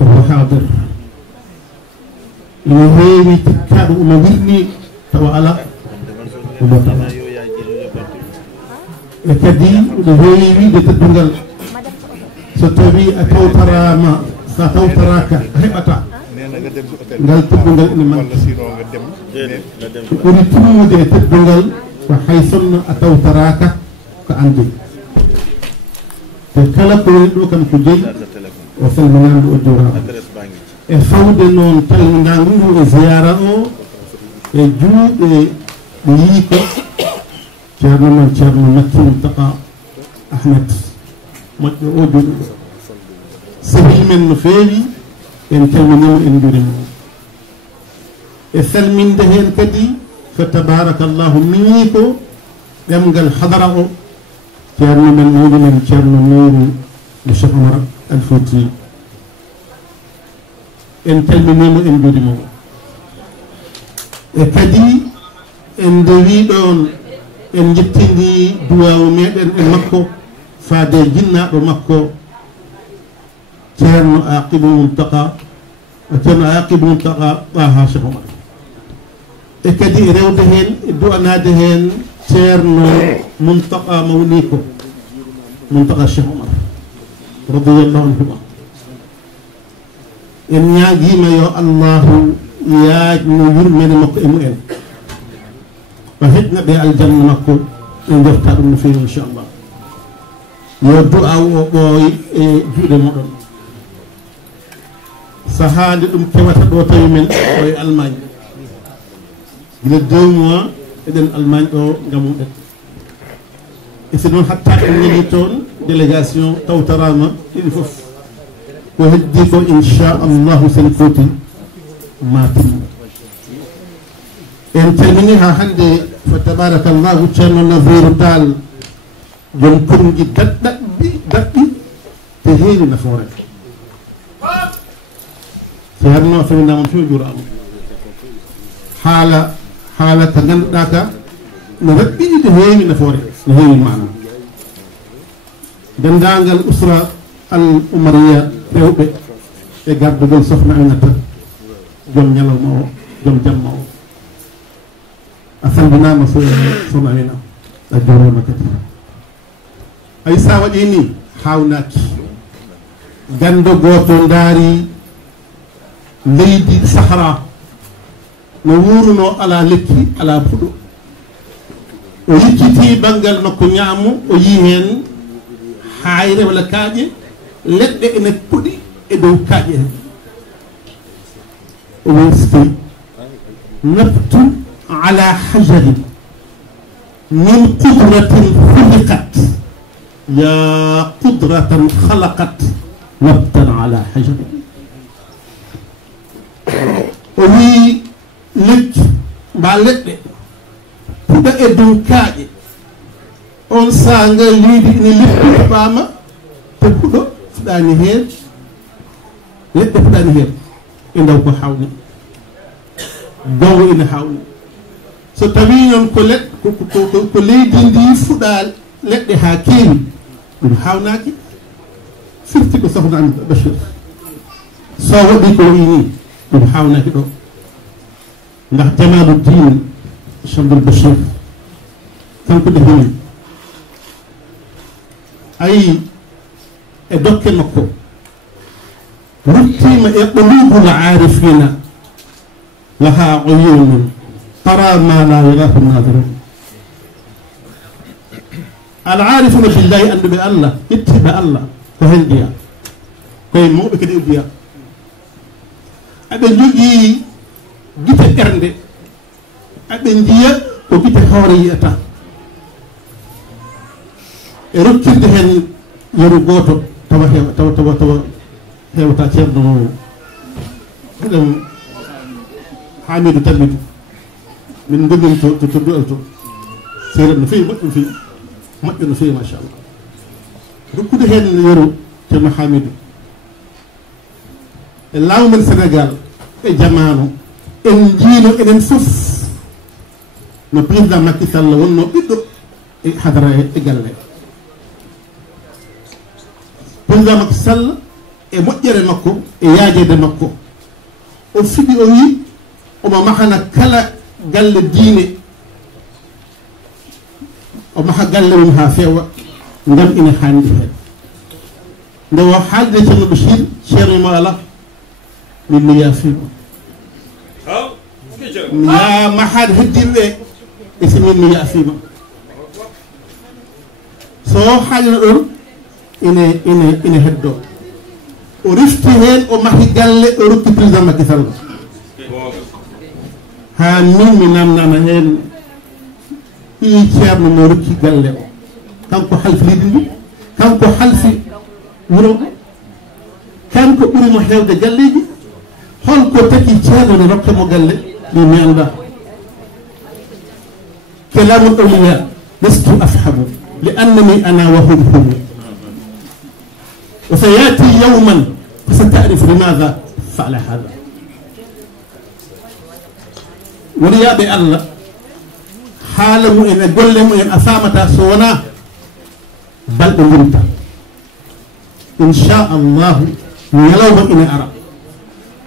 فهو حاضر يهيني تكاد أمويني توألا وبطلع كدي يهيني دتدنغل ستوبي أكوترا ما ستوتراك هبتا ngal teddungal ene manki ɓuri timmude e teddungal ko hay sonno a tawtaraka ko an jeyi te kala ko woni ɗo kam ko jeyi o salminandu o jurama e fawde noon calminandu ndu e ziyara o e juuɗe yiiko ceerno men ceerno Makki Muntaka Ahmed moƴƴo o juuɗe ɗo sabi men no feewi en calminimo en jurimo e salminde hen kadi fa tabarakallahu mini ko ɗemgal hadara o ceerno men mawɗo men ceerno Nouru mo Cheikh Omar Al Fouti en calminimo en jurimo e kadi en ndewi ɗon en jettidi duwawu meɗen e makko faade jinnaɗo makko ceerno Aqibu Muntaka ceerno Aqibu Muntaka Taha Cheikh Omar e kadi rewde hen e duwanade hen ceerno Muntaka mawni ko Muntaka Cheikh Omar radiyallahu anhuma en ñaaguima yo allahu yaajno yurmede makko e mumen o heƴna ɓe aljanna makko e jefta ɗum no fewi inchallah yo du'a o ɓooy e juuɗe moɗon sahade ɗum kewata ɗo tawi men o e Allemagne gila 2 mois eɗen Allemagne ɗo gamuɗen e so noon hatta en ñani toon délégation tawtarama ɗiɗi foof ko heddi ko inchallahu sen foti matimmo en calmini ha hande fa tabarakallahu ceerno Naziru Tall joom kurji daɗɗi te heewi nafoore ceerno fewnama few jurama haala ko ganduɗa ka no raɓɓiɗi to heewi nafoore no heewi manam dendagal usra al umariya rewɓe e gardugol sohna Aminata joom ñalawma o joom jamma o a salminama sohna Amina a joroma kadi ay sa waɗi ni hawnaki gando goto daari leydi Sahara no wuruno ala lekki ala puɗo o yicciti banggal makko ñaamu o yi hen hayre walla kaaƴe leɗɗe ene puɗi e dow kaaƴe hen o werstoyi nabtu ala hajarin min qudratin khuliqat ya qudratan khalaqat nabtan ala hajarin o wi lekki mba leɗɗe puɗa e dow kaaƴe on saanga leydi ine leppi heɓama te puɗo fuɗani hen leɗɗe fuɗani hen e ndaw ko hawni dowo ine hawni so tawi noon ko leydi ndi fuɗa leɗɗe ha keewi ɗum hawnaki firti ko sohna Aminata Bachir so waɗi ko wi ni ɗum hawnaki ɗo ndax Jamaluddin Chamdul Bachir kanko de honi ayi e dokke makko ruttima e ɓolugol arifina laha uyunun ترى ما لا يراه الناظرون العارفون بالله أن بالله اتبع الله كهنديا كي مو بكدي بيا أبن جوجي جيت إرندي أبن جيا وجيت خوري أتا ركض هن يرغوتو توا هيو تاتير نو هذا حامد تبيت من قبل تدوالتو سيرنا في مجن في ما شاء الله ركض هن يرو كما حامد اللهم من السنغال جمانو انجيلو انن فوف no président Macky Sall wonno ɓiɗɗo e hadara e galle président Macky Sall e moƴƴere makko e yaajede makko o fiɗi o wi omo mahana kala galle diine o maha galle mum ha feewa ngam ina hanndi heen nde o haalde ceerno Bachir ceerno mo ala min mi yaafima ya mahade heddiɓe e so min mi yaafima so haalino ɗon ine heddo o rifti heen o mahi galle o rokki président Macky Sall ha min mi namnama heen i ceerno mo rokki galle o kanko halfi leydi ndi kanko halfi wuro kanko ɓurimo hewde galleji holko taki ceerno ne rokka mo galle min mi anda كلام الأولياء لست أفهم لأنني أنا وهم هم وسيأتي يوما فستعرف لماذا فعل هذا وليا بالله حالم إن أقول إن أسامة سونا بل أمرت إن شاء الله يلوم إن أرى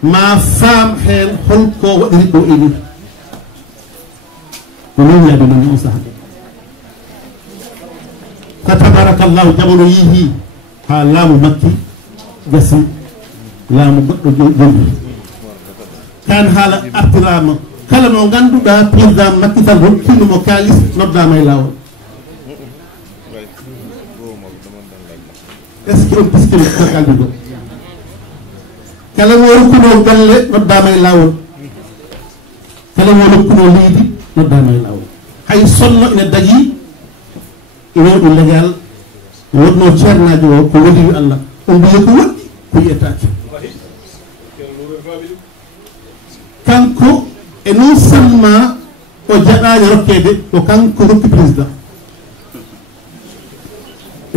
ما فام حين خلقه وإنه إليه ومن يعبد من أنصحه فتبارك الله جبل يهي ها لام مكي جسم لام جبل كان هذا احترام كلمة غندو دا بريزام مكي تلو كيلو مكاليس نبدا ميلاو اسكرم تسكرم كالدو كلمة ركنو غلة نبدا ميلاو كلمة ركنو ليدي نبدا ميلاو hay sonno ina daji ina waɗi legal wonno ceernajo o ko woni Allah o mbiya ko woɗɗi ko yiyetake kanko e non seulement o jaɓani rokkede ko kanko rokki président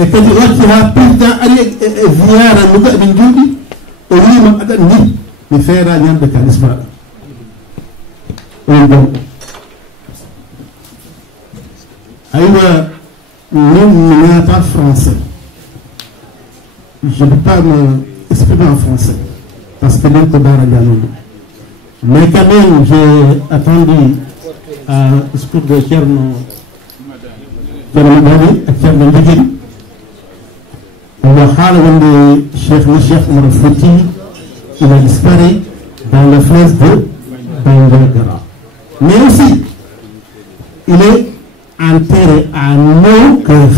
e kadi wacci ha président ari e ziyara muga eɓen juuɗi o wima aɗan ni mi feera ñamde kalis maɗa on gonɗo Aïwa, non, je ne pas français. Je ne peux pas m'exprimer en français. Parce que même mais quand même, j'ai attendu à discours de Tcherno Madani, à Tcherno Ligiri. On a parlé de Cheikh Omar Fouti, il a disparu dans la fleuve de Bangara. Mais aussi, il est enterré à nos cœurs.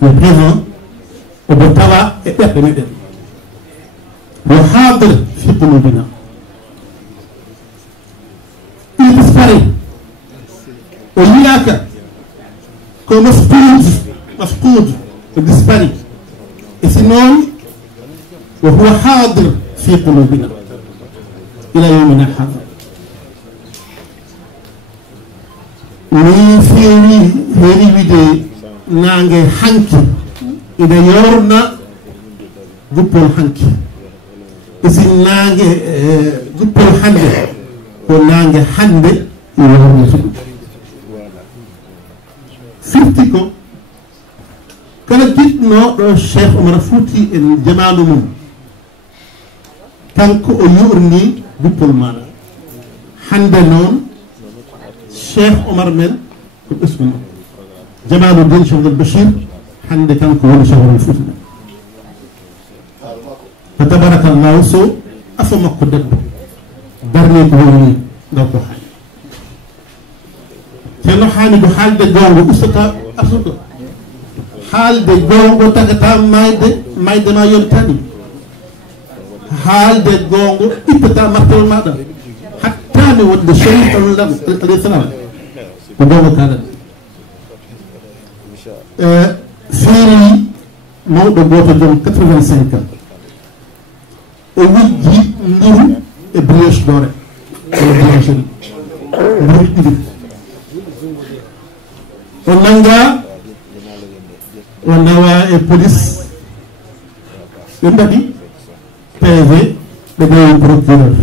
Le présent, au Botawa et Perpénédé. Le Hadr, Fipoulubina. Il disparaît. Au Yaka, comme Mafkoud, il disparaît. Et sinon, le Hadr, Fipoulubina. Il a eu une Hadr. ni feewi heeriwide nange hanki ina yorna guppol hanki isi nange guppol hande ko nange hande ina yorna suɗum firti ko kala jiɗno ɗo Cheikh Omar Fouti en jamanu mum kanko o yurni guppol maɗa hande noon Cheikh Omar men ko ɓesgu jamanu den Cheikh Abdoul Bachir hande kanko woni Cheikh Omar Fouti fa tabarakallahu so afa makko debbo darni ko woni ngaw ko hani hani ko haalde gongo ustata arsuko haalde gongo tagata mayde ma yontani haalde gongo ittata martaba maɗa hattami wonde sharif alayhi salam ko gongo kalan feeri mawɗo goto joom 85 ans o wujji nduru e brioche doré wala boulangerie nduru ɗiɗi o nanga o nawa e police ɓe mbaɗi PV ɓe ɓewi procureur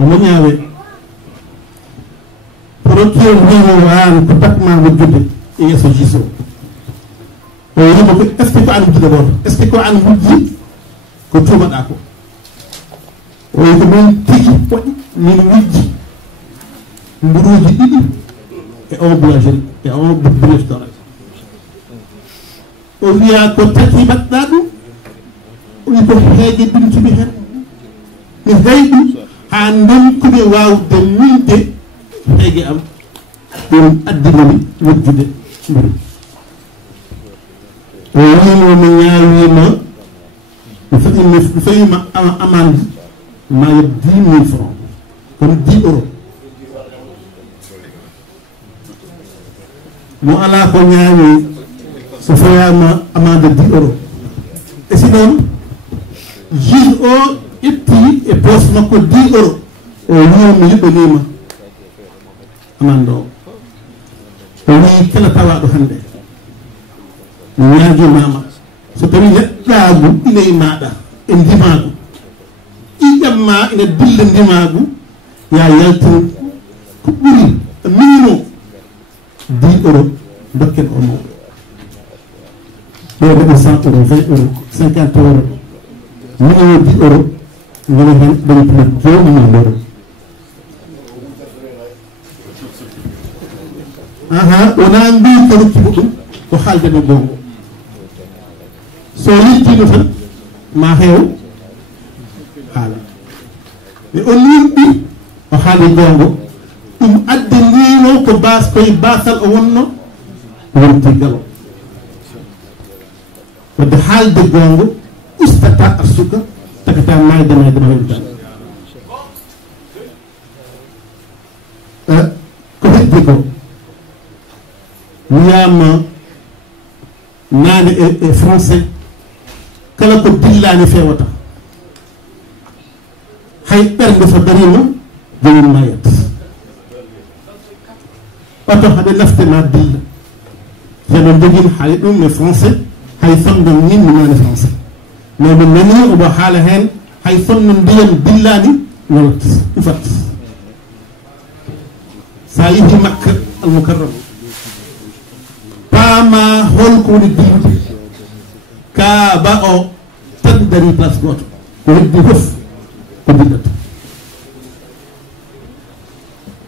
omo ñaawe procureur wimo an ko takma wujjude e yesso jiso o wimo ko est ce que ko an wujjude goto est ce que ko an wujji ko tuumaɗa ko o wi ko min tigi poɗi min wujji mburuji ɗiɗi e on boulangerie e on brioche doré o wiya ko taki mbaɗɗa ɗum o wi ko heeje ɗumtumi hen mi heyɗu ha ndonkude wawde minde heege am ɗum addinami wujjude mburu o wimo mi ñaawima mi fayima amande ma yo 10 000 francs comme 10 euros mo ala ko ñaami so fayama amande 10 euros e si noon juge o itti e poste makko 10 euros o wimi yuɓɓanima amande o o wi kala tawaɗo hande ñaajumama so tawi neɗɗagu ina e maɗa e ndimagu ƴiƴam ma ina dilla ndimagu ya yaltin ko ɓuri minimum 10 euros dokken o mawɗo ɗo waɗi 100 euros 20 euros 50 euros minimum 10 euros woni hen dañi plus jomini euros wona mbi ko rokkiɓo ɗum ko haaldeme gongo so yettino tan ma heew haala e o nirɗi o haali gongo ɗum addindino ko bas koye basal o wonno wonti galo wadde haalde gongo ustata arsuka takata mayde ma weltan ko heddi ko wiyama nane e français kala ko dillani fewata hay ɓernde so darima jomum mayat oto haɓe naftema dilla jeɗo jogin haali ɗum e français hay fondon min mi nane français mais mi nani omo haala hen hay fonno ndiyam dillani walat ufat sa yihi makka almukarram paama holko woni dillude kaaba o tan dari place goto ko heddi fof ko dillata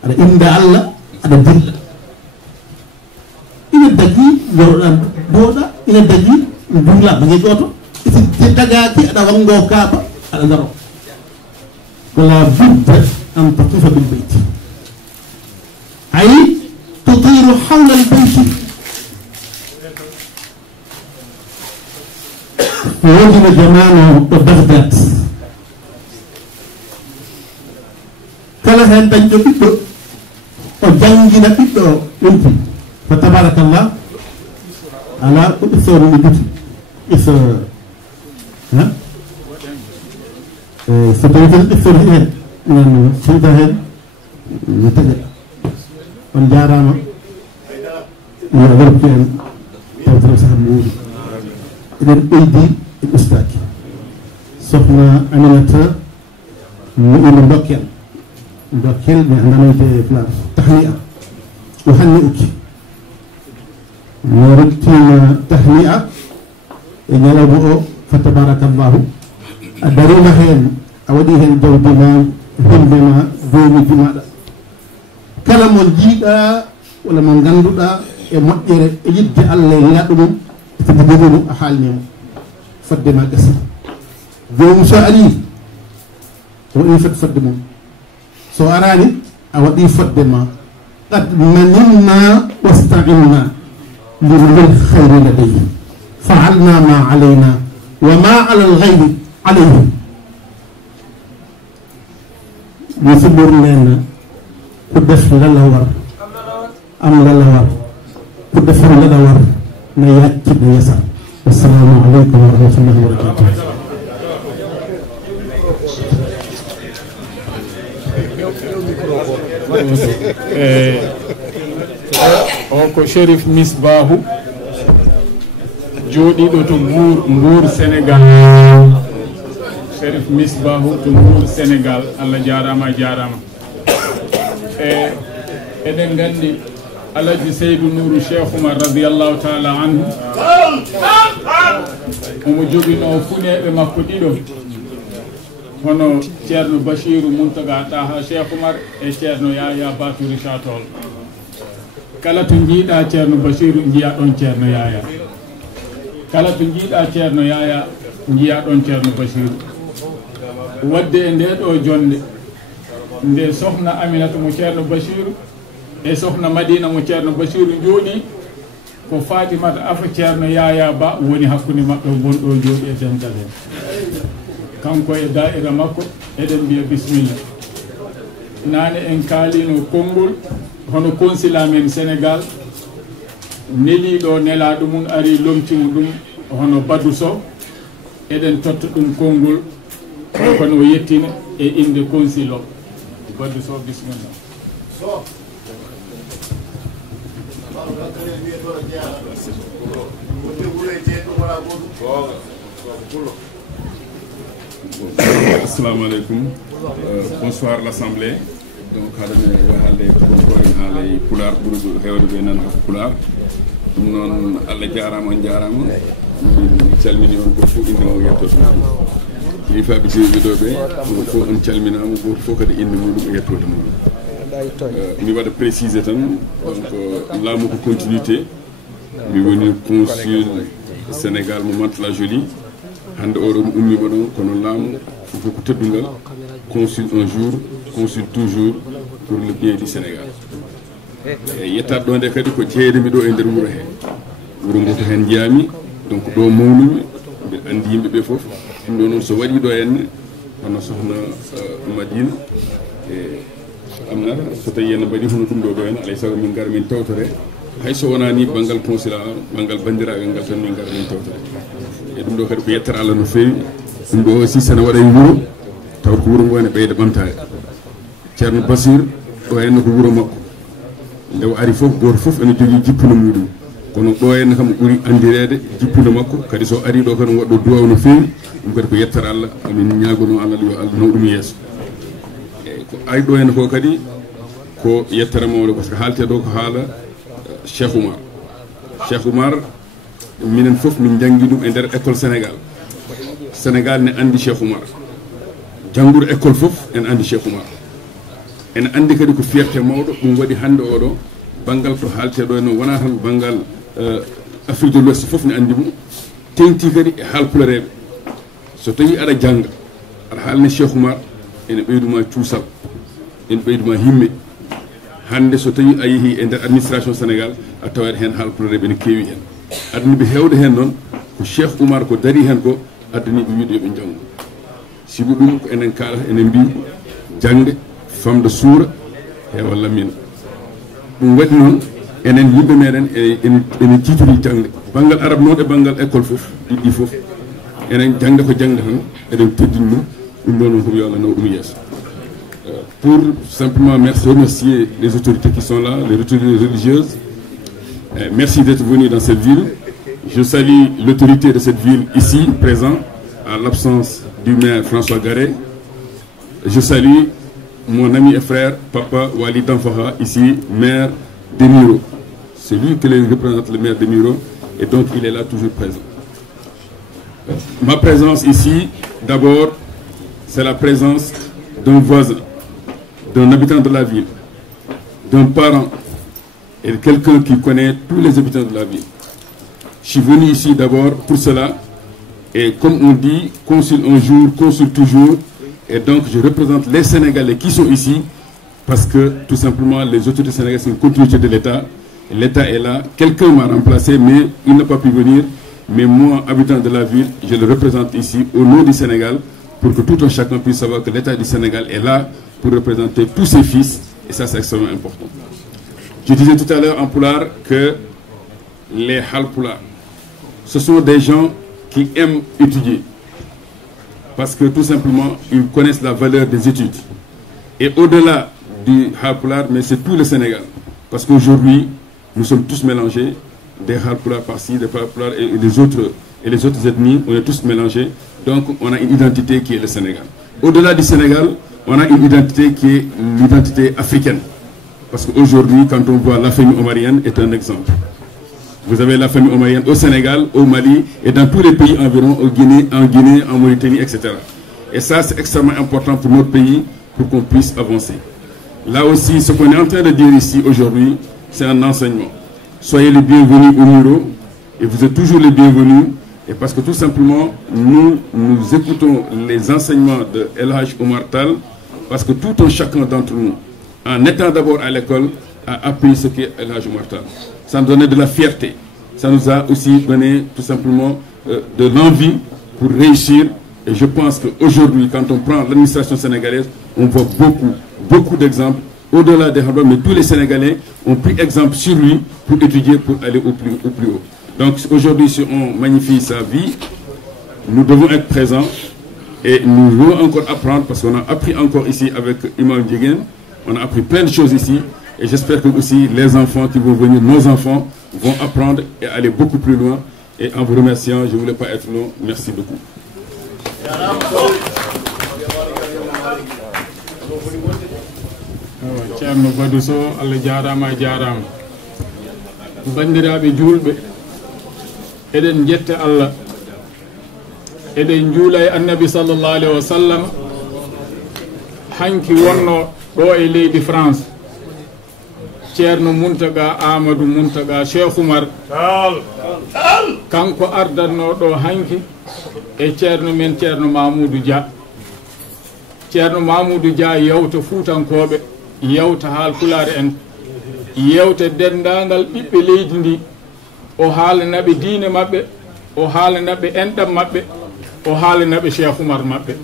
aɗa inda allah aɗa dilla ina dagi joroɗa dooɗa ina dagi duula bange goto iti dagaki aɗa wango kaaba aɗa daro wala budda an tatufa bil beyti ay tutiru hawla al beyti wodino jamanu ɗo Bagdad kala hen dañɗo ɓiɗɗo o jangina ɓiɗɗo o ɗumti fa tabarakallah ala ko ɓissore mi duti ɓisso so tawi tan ɓissore hen nan suuda hen mi taƴa on jarama yo werki en tawtara saha mi wuuri eɗen ɓeydi e ustaki sohna Aminata mo ina dokkel mi andanoyde flas tahni'a o hanni ukki mi ruttima tahni'a e ñalawma o fa tabarakallahu a darima hen a waɗi hen jawdi ma himɓe ma jomiji maɗa kala mo jiiɗa walla mo ganduɗa e moƴƴere e yidde Allah e laɗɗu mum fiti joginu a haalnimo fadde ma gasi jomum so ari o waɗi fat fadde mum so arani a waɗi fadde ma قد مننا واستعنا للخير لديه فعلنا ما علينا وما على الغير عليه يثبر لنا كدف للور أم للور كدف للور نيات يسر السلام عليكم ورحمة الله وبركاته. o ko Chérif Misbahou jooɗiɗo to Mbour Sénégal. Chérif Misbahou to Mbour Sénégal. Allah jarama jarama. Eɗen gandi Alaji Seydou Nourou Cheikh Oumar radiyallahu ta'ala anhu omo jogino funeɓe makko ɗiɗo hono ceerno Bachirou Mountaga Taha Cheikh Oumar e ceerno Yaya Batou Richard Toll. Kala to jiiɗa ceerno Bachirou jiya ɗon ceerno Yaya, kala to jiiɗa ceerno Yaya jiya ɗon ceerno Bachirou. Wadde e nde ɗo jonde nde sohna Aminata mo ceerno Bachirou e sohna Madina mo ceerno Bachirou jooɗi ko Fatimata afa ceerno Yaya Ba woni hakkunde maɓɓe gonɗo jooɗi e dental hen. Kanko e da'ira makko eɗen mbiya bisimilla. Nane en kaalino konngol hono consulat men Sénégal neliɗo nelaɗo mum ari lomtimo ɗum hono Badou Sow eɗen totta ɗum konngol kono o yettina e inde consul o Badou Sow bisimilla. Assalamu alaikum. Bonsoir l'Assemblée. Donc haɗane haalde toɓonkoren haala e pular ɓuuri hewde ɓe nan ko pular ɗum noon Allah jarama on jarama min calmini on goto fof inde o yettoto muɗum yifaɓe sehiɓe ɗo ɓe goto fof on calminama goto fof kadi inde muɗum e yettode muɗum. Mi waɗa précisé tan donc laamu ko continuité mi woni consul Sénégal mo Mantes-la Jolie hande oɗo mi ummima ɗon kono laamu fof ko teddungal consul un jour consul toujours pour le bien du Sénégal. E yettade ɗo nde kadi ko jeeyedemi ɗo e nder wuuro he wuuro ngo ko hen jeyami donc ɗo mawnumi mbiɗa andi yimɓe ɓe foof ɗum ɗo noon so waɗi ɗo henne hono sohna Madina e Amnata so tawi en mbaɗi hono ɗum ɗo hen alay saago min gara min tawtore hayso wona ni banggal consulat banggal bandiragal ngal tan min gara min tawtore e ɗum ɗo kadi ko yettere Allah no fewi ɗum ɗo aussi sene waɗa e wuuro tawat ko wuuro ngo ne ɓeyda ɓamtade ceerno Basir ɗo henne ko wuuro makko nde o ari fof goto fof ene jogui jippuno muɗum kono ɗo henne kam ɓuuri andirede jippuno makko kadi so ari ɗo kadi waɗɗo duwaw no fewi ɗum kadi ko yettere Allah amin ñagono Allah yo Allah naw ɗum yeeso e ko ari ɗo henne ko kadi ko yettere mawɗo par ce que haalte ɗo ko haala Cheikh Oumar. Cheikh Oumar minen fof min jangi ɗum e nder école Sénégal ne andi Cheikh Oumar jangguɗo école fof en andi Cheikh Oumar en andi kadi ko fierté mawɗo ɗum waɗi hande oɗo banggal to haalte ɗo no wona tan banggal Afrique de l'Ouest fof ne andi mum tengti kadi e haalpulereɓe so tawi aɗa jangga aɗa haalne Cheikh Oumar ene ɓeyduma cuusal ene ɓeyduma himme hande so tawi a yeehi e nder administration Sénégal a tawat hen haalpulereɓe ne keewi hen addaniɓe hewde hen noon ko Cheikh Oumar ko dari hen ko addaniɓe wiide yoɓe janggo sibu ɗum ko enen kala enen mbi jangde famde suura heewa lammina ɗum waɗi noon enen yimɓe meɗen ene jiitori jangde banggal arabe noon e banggal école fof ɗiɗɗi fof enen jangde ko jangde tan eɗen teddini ɗum ɗum ɗo noon komi yo Allah naw ɗum yeeso. Pour simplement remercier les autorités qui sont là, les autorités religieuses. Merci d'être venu dans cette ville. Je salue l'autorité de cette ville ici, présent, à l'absence du maire François Garret. Je salue mon ami et frère, Papa Wali Danfaha, ici, maire d'Emiro. C'est lui qui représente le maire d'Emiro, et donc il est là toujours présent. Ma présence ici, d'abord, c'est la présence d'un voisin, d'un habitant de la ville, d'un parent et de quelqu'un qui connaît tous les habitants de la ville. Je suis venu ici d'abord pour cela, et comme on dit, consul un jour, consul toujours, et donc je représente les Sénégalais qui sont ici parce que tout simplement les autorités sénégalaises sont une continuité de l'État. L'État est là. Quelqu'un m'a remplacé, mais il n'a pas pu venir. Mais moi, habitant de la ville, je le représente ici au nom du Sénégal pour que tout un chacun puisse savoir que l'État du Sénégal est là pour représenter tous ses fils. Et ça, c'est extrêmement important. Je disais tout à l'heure en Pulaar que les Halpulaar, ce sont des gens qui aiment étudier. Parce que tout simplement, ils connaissent la valeur des études. Et au-delà du Halpulaar, mais c'est tout le Sénégal. Parce qu'aujourd'hui, nous sommes tous mélangés, des Halpulaar par-ci, des Halpulaar et les autres ethnies, on est tous mélangés. Donc, on a une identité qui est le Sénégal. Au-delà du Sénégal, on a une identité qui est l'identité africaine. Parce qu'aujourd'hui, quand on voit la famille omarienne, est un exemple. Vous avez la famille omarienne au Sénégal, au Mali et dans tous les pays environ, en Guinée, en Mauritanie, etc. Et ça, c'est extrêmement important pour notre pays, pour qu'on puisse avancer. Là aussi, ce qu'on est en train de dire ici aujourd'hui, c'est un enseignement. Soyez les bienvenus au Miro, et vous êtes toujours les bienvenus, et parce que tout simplement, nous écoutons les enseignements de El Hadj Omar Tall, parce que tout un chacun d'entre nous, en étant d'abord à l'école, a appris ce qu'est El Hadj Omar Tall. Ça nous donnait de la fierté. Ça nous a aussi donné tout simplement de l'envie pour réussir. Et je pense qu'aujourd'hui, quand on prend l'administration sénégalaise, on voit beaucoup d'exemples. Au-delà des Halpulaar, mais tous les Sénégalais ont pris exemple sur lui pour étudier, pour aller au plus haut. Donc aujourd'hui, si on magnifie sa vie, nous devons être présents et nous devons encore apprendre, parce qu'on a appris encore ici avec Imam Djegen, on a appris plein de choses ici. Et j'espère que aussi les enfants qui vont venir, nos enfants, vont apprendre et aller beaucoup plus loin. Et en vous remerciant, je ne voulais pas être long. Merci beaucoup. Ceerno Badou Sow Allah jarama jarama bandiraɓe julɓe eɗen jetta Allah eɗen juula e annabi sallallahu alayhi wa sallam hanki wonno ɗo e leydi France ceerno Muntaga Amadou Muntaga Cheikh Oumar kanko ardanno ɗo hanki e ceerno men ceerno Mamoudou Dia. Ceerno Mamoudou Dia yewta Fuutankoɓe, yewta Haalpulaar en, yewta dendagal ɓiɓɓe leydi ndi, o haalanaɓe diine maɓɓe, o haalanaɓe enɗam maɓɓe, o haalanaɓe Cheikh Oumar maɓɓe.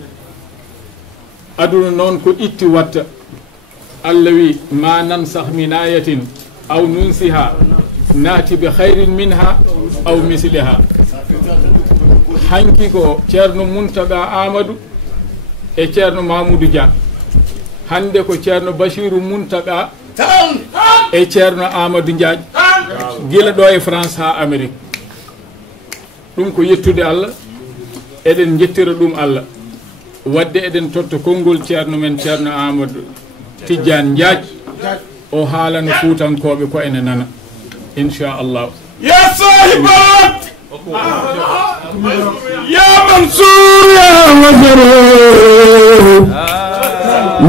Aduna noon ko itti watta. Allah wi ma nansah min ayatin aw nunsiha naati bi khayrin minha aw misliha. Hanki ko ceerno Muntaga Amadou e ceerno Mamoudou Dia. Hande ko ceerno Bachirou Muntaga e ceerno Amadou Diagne gila ɗo e France ha Amérique. Ɗum ko yettude Allah, eɗen jettira ɗum Allah. Wadde eɗen totta konngol ceerno men ceerno Amadou Tidiane Diagne o haalana Fuutankoɓe ko ene nana inchallah. Ya sahibat ya Mansour ya Wazir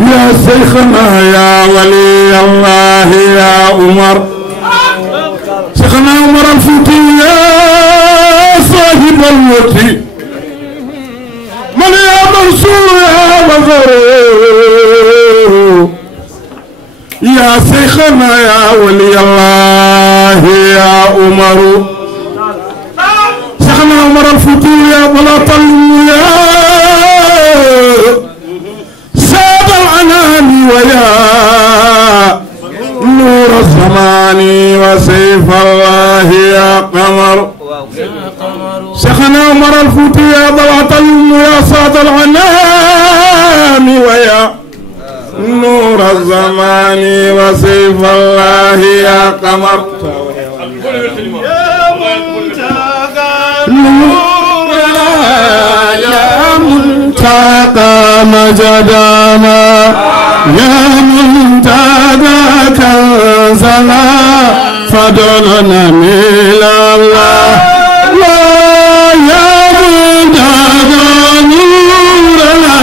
ya Sheikhna ya Wali Allah ya Umar Sheikhna Umar al-Futi ya sahib al-Muti man ya Mansour ya Wazir يا شيخنا يا ولي الله يا عمر شيخنا عمر الفوتي يا بلاط يا ساد العنان ويا نور الزمان وسيف الله يا قمر شيخنا عمر الفوتي يا بلاط يا ساد العنان ويا نور الزمان وسيف الله يا قمر نور يا منتقى مجدنا يا منتقى كنزنا فضلنا من الله يا منتقى نورنا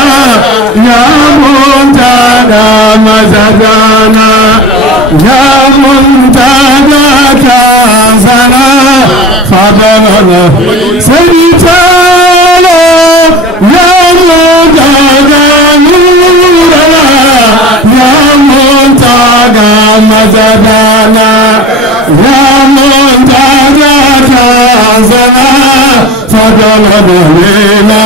يا منتقى مزدنا يا منتقى كنزنا فضلنا سيدنا يا منتقى نورنا يا منتقى مجدنا يا منتهى كنزنا فضل بنا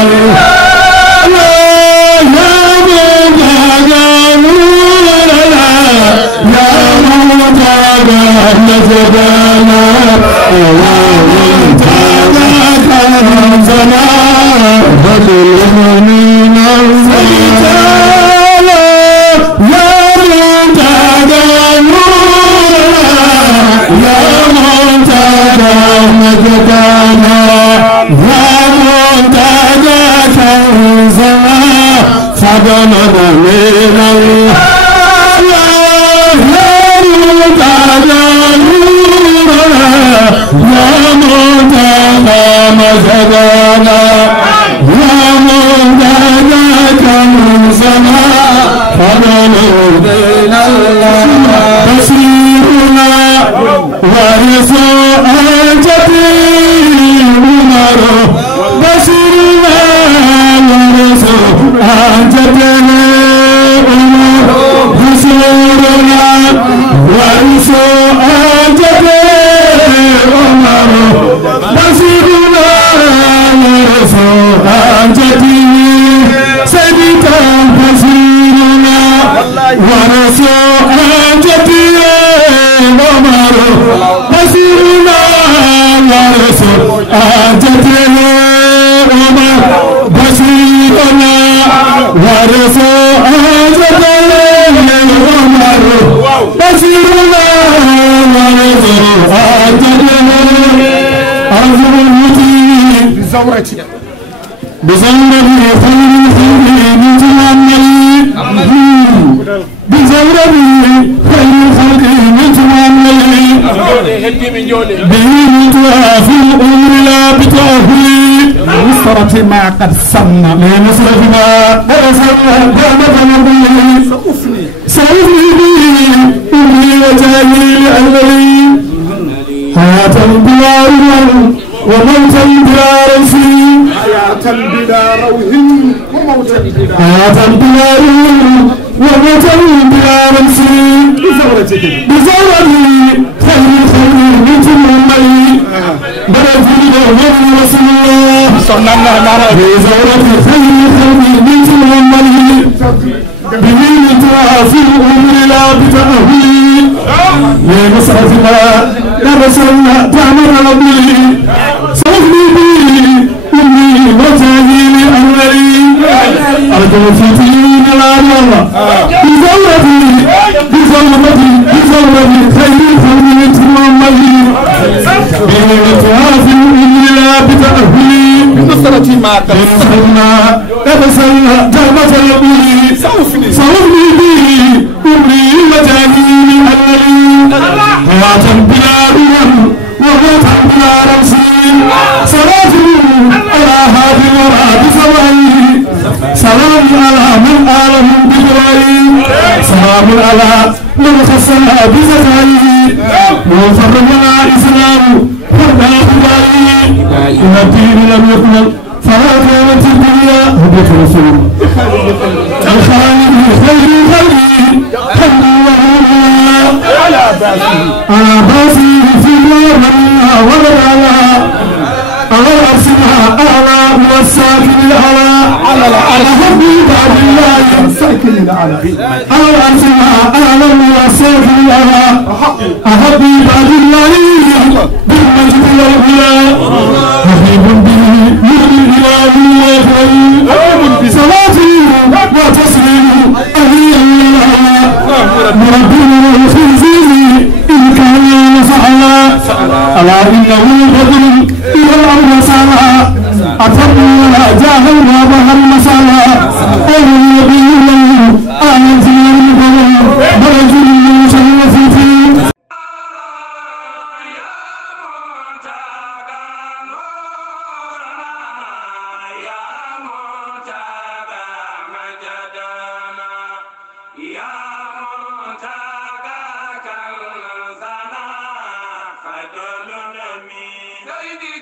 ما قد سمى لنصرفنا سأفني به أمي وجاهي لأنني حياة بلا روح وموتا بلا روح حياة بلا روح وموتا بلا روح وموتا بلا روح بزورتي خير من تمامي برفض رسول الله صلى الله عليه وسلم من تمامي بمن توافي الأمر لا بتأهيل يا مصرفنا يا رسولنا تعمر ربي صرفني بي أمي وجاهي لأولي أرجو في دين الله بزورتي خير من تمامي بمن توافي الأمر لا بتأهيل نصرتي ما قدمنا أبسلنا دعمة ربي صوفني به أمري وجاهي لأولي حياة بلا روح وموتا بلا رمسي صلاة على هذه الورى بسوائي سلام على من آلهم بجوائي سلام على من خصنا بزكائي وفرنا إسلام فرنا خدائي إن الدين لم يقبل فلا كانت الدنيا هدية رسول الخالق خير خلقي حمد الله على باسي في الله ولا أرسلها أعلى والساكن الأعلى على حبي بعد الله الساكن الأعلى أرسلها أعلى والساكن الأعلى أحبي بعد الله بالمجد والغلا رحيم به يهدي الإله ويخلي صلاتي وتسليم أهلي مربنا وخزيزي إن كان فعلا ألا إنه بدر إلى الأرض سعى أتم ولا جاهل وظهر مسعى أول يبين له آمن في المبرر برجل مشرف فيه Sayyidi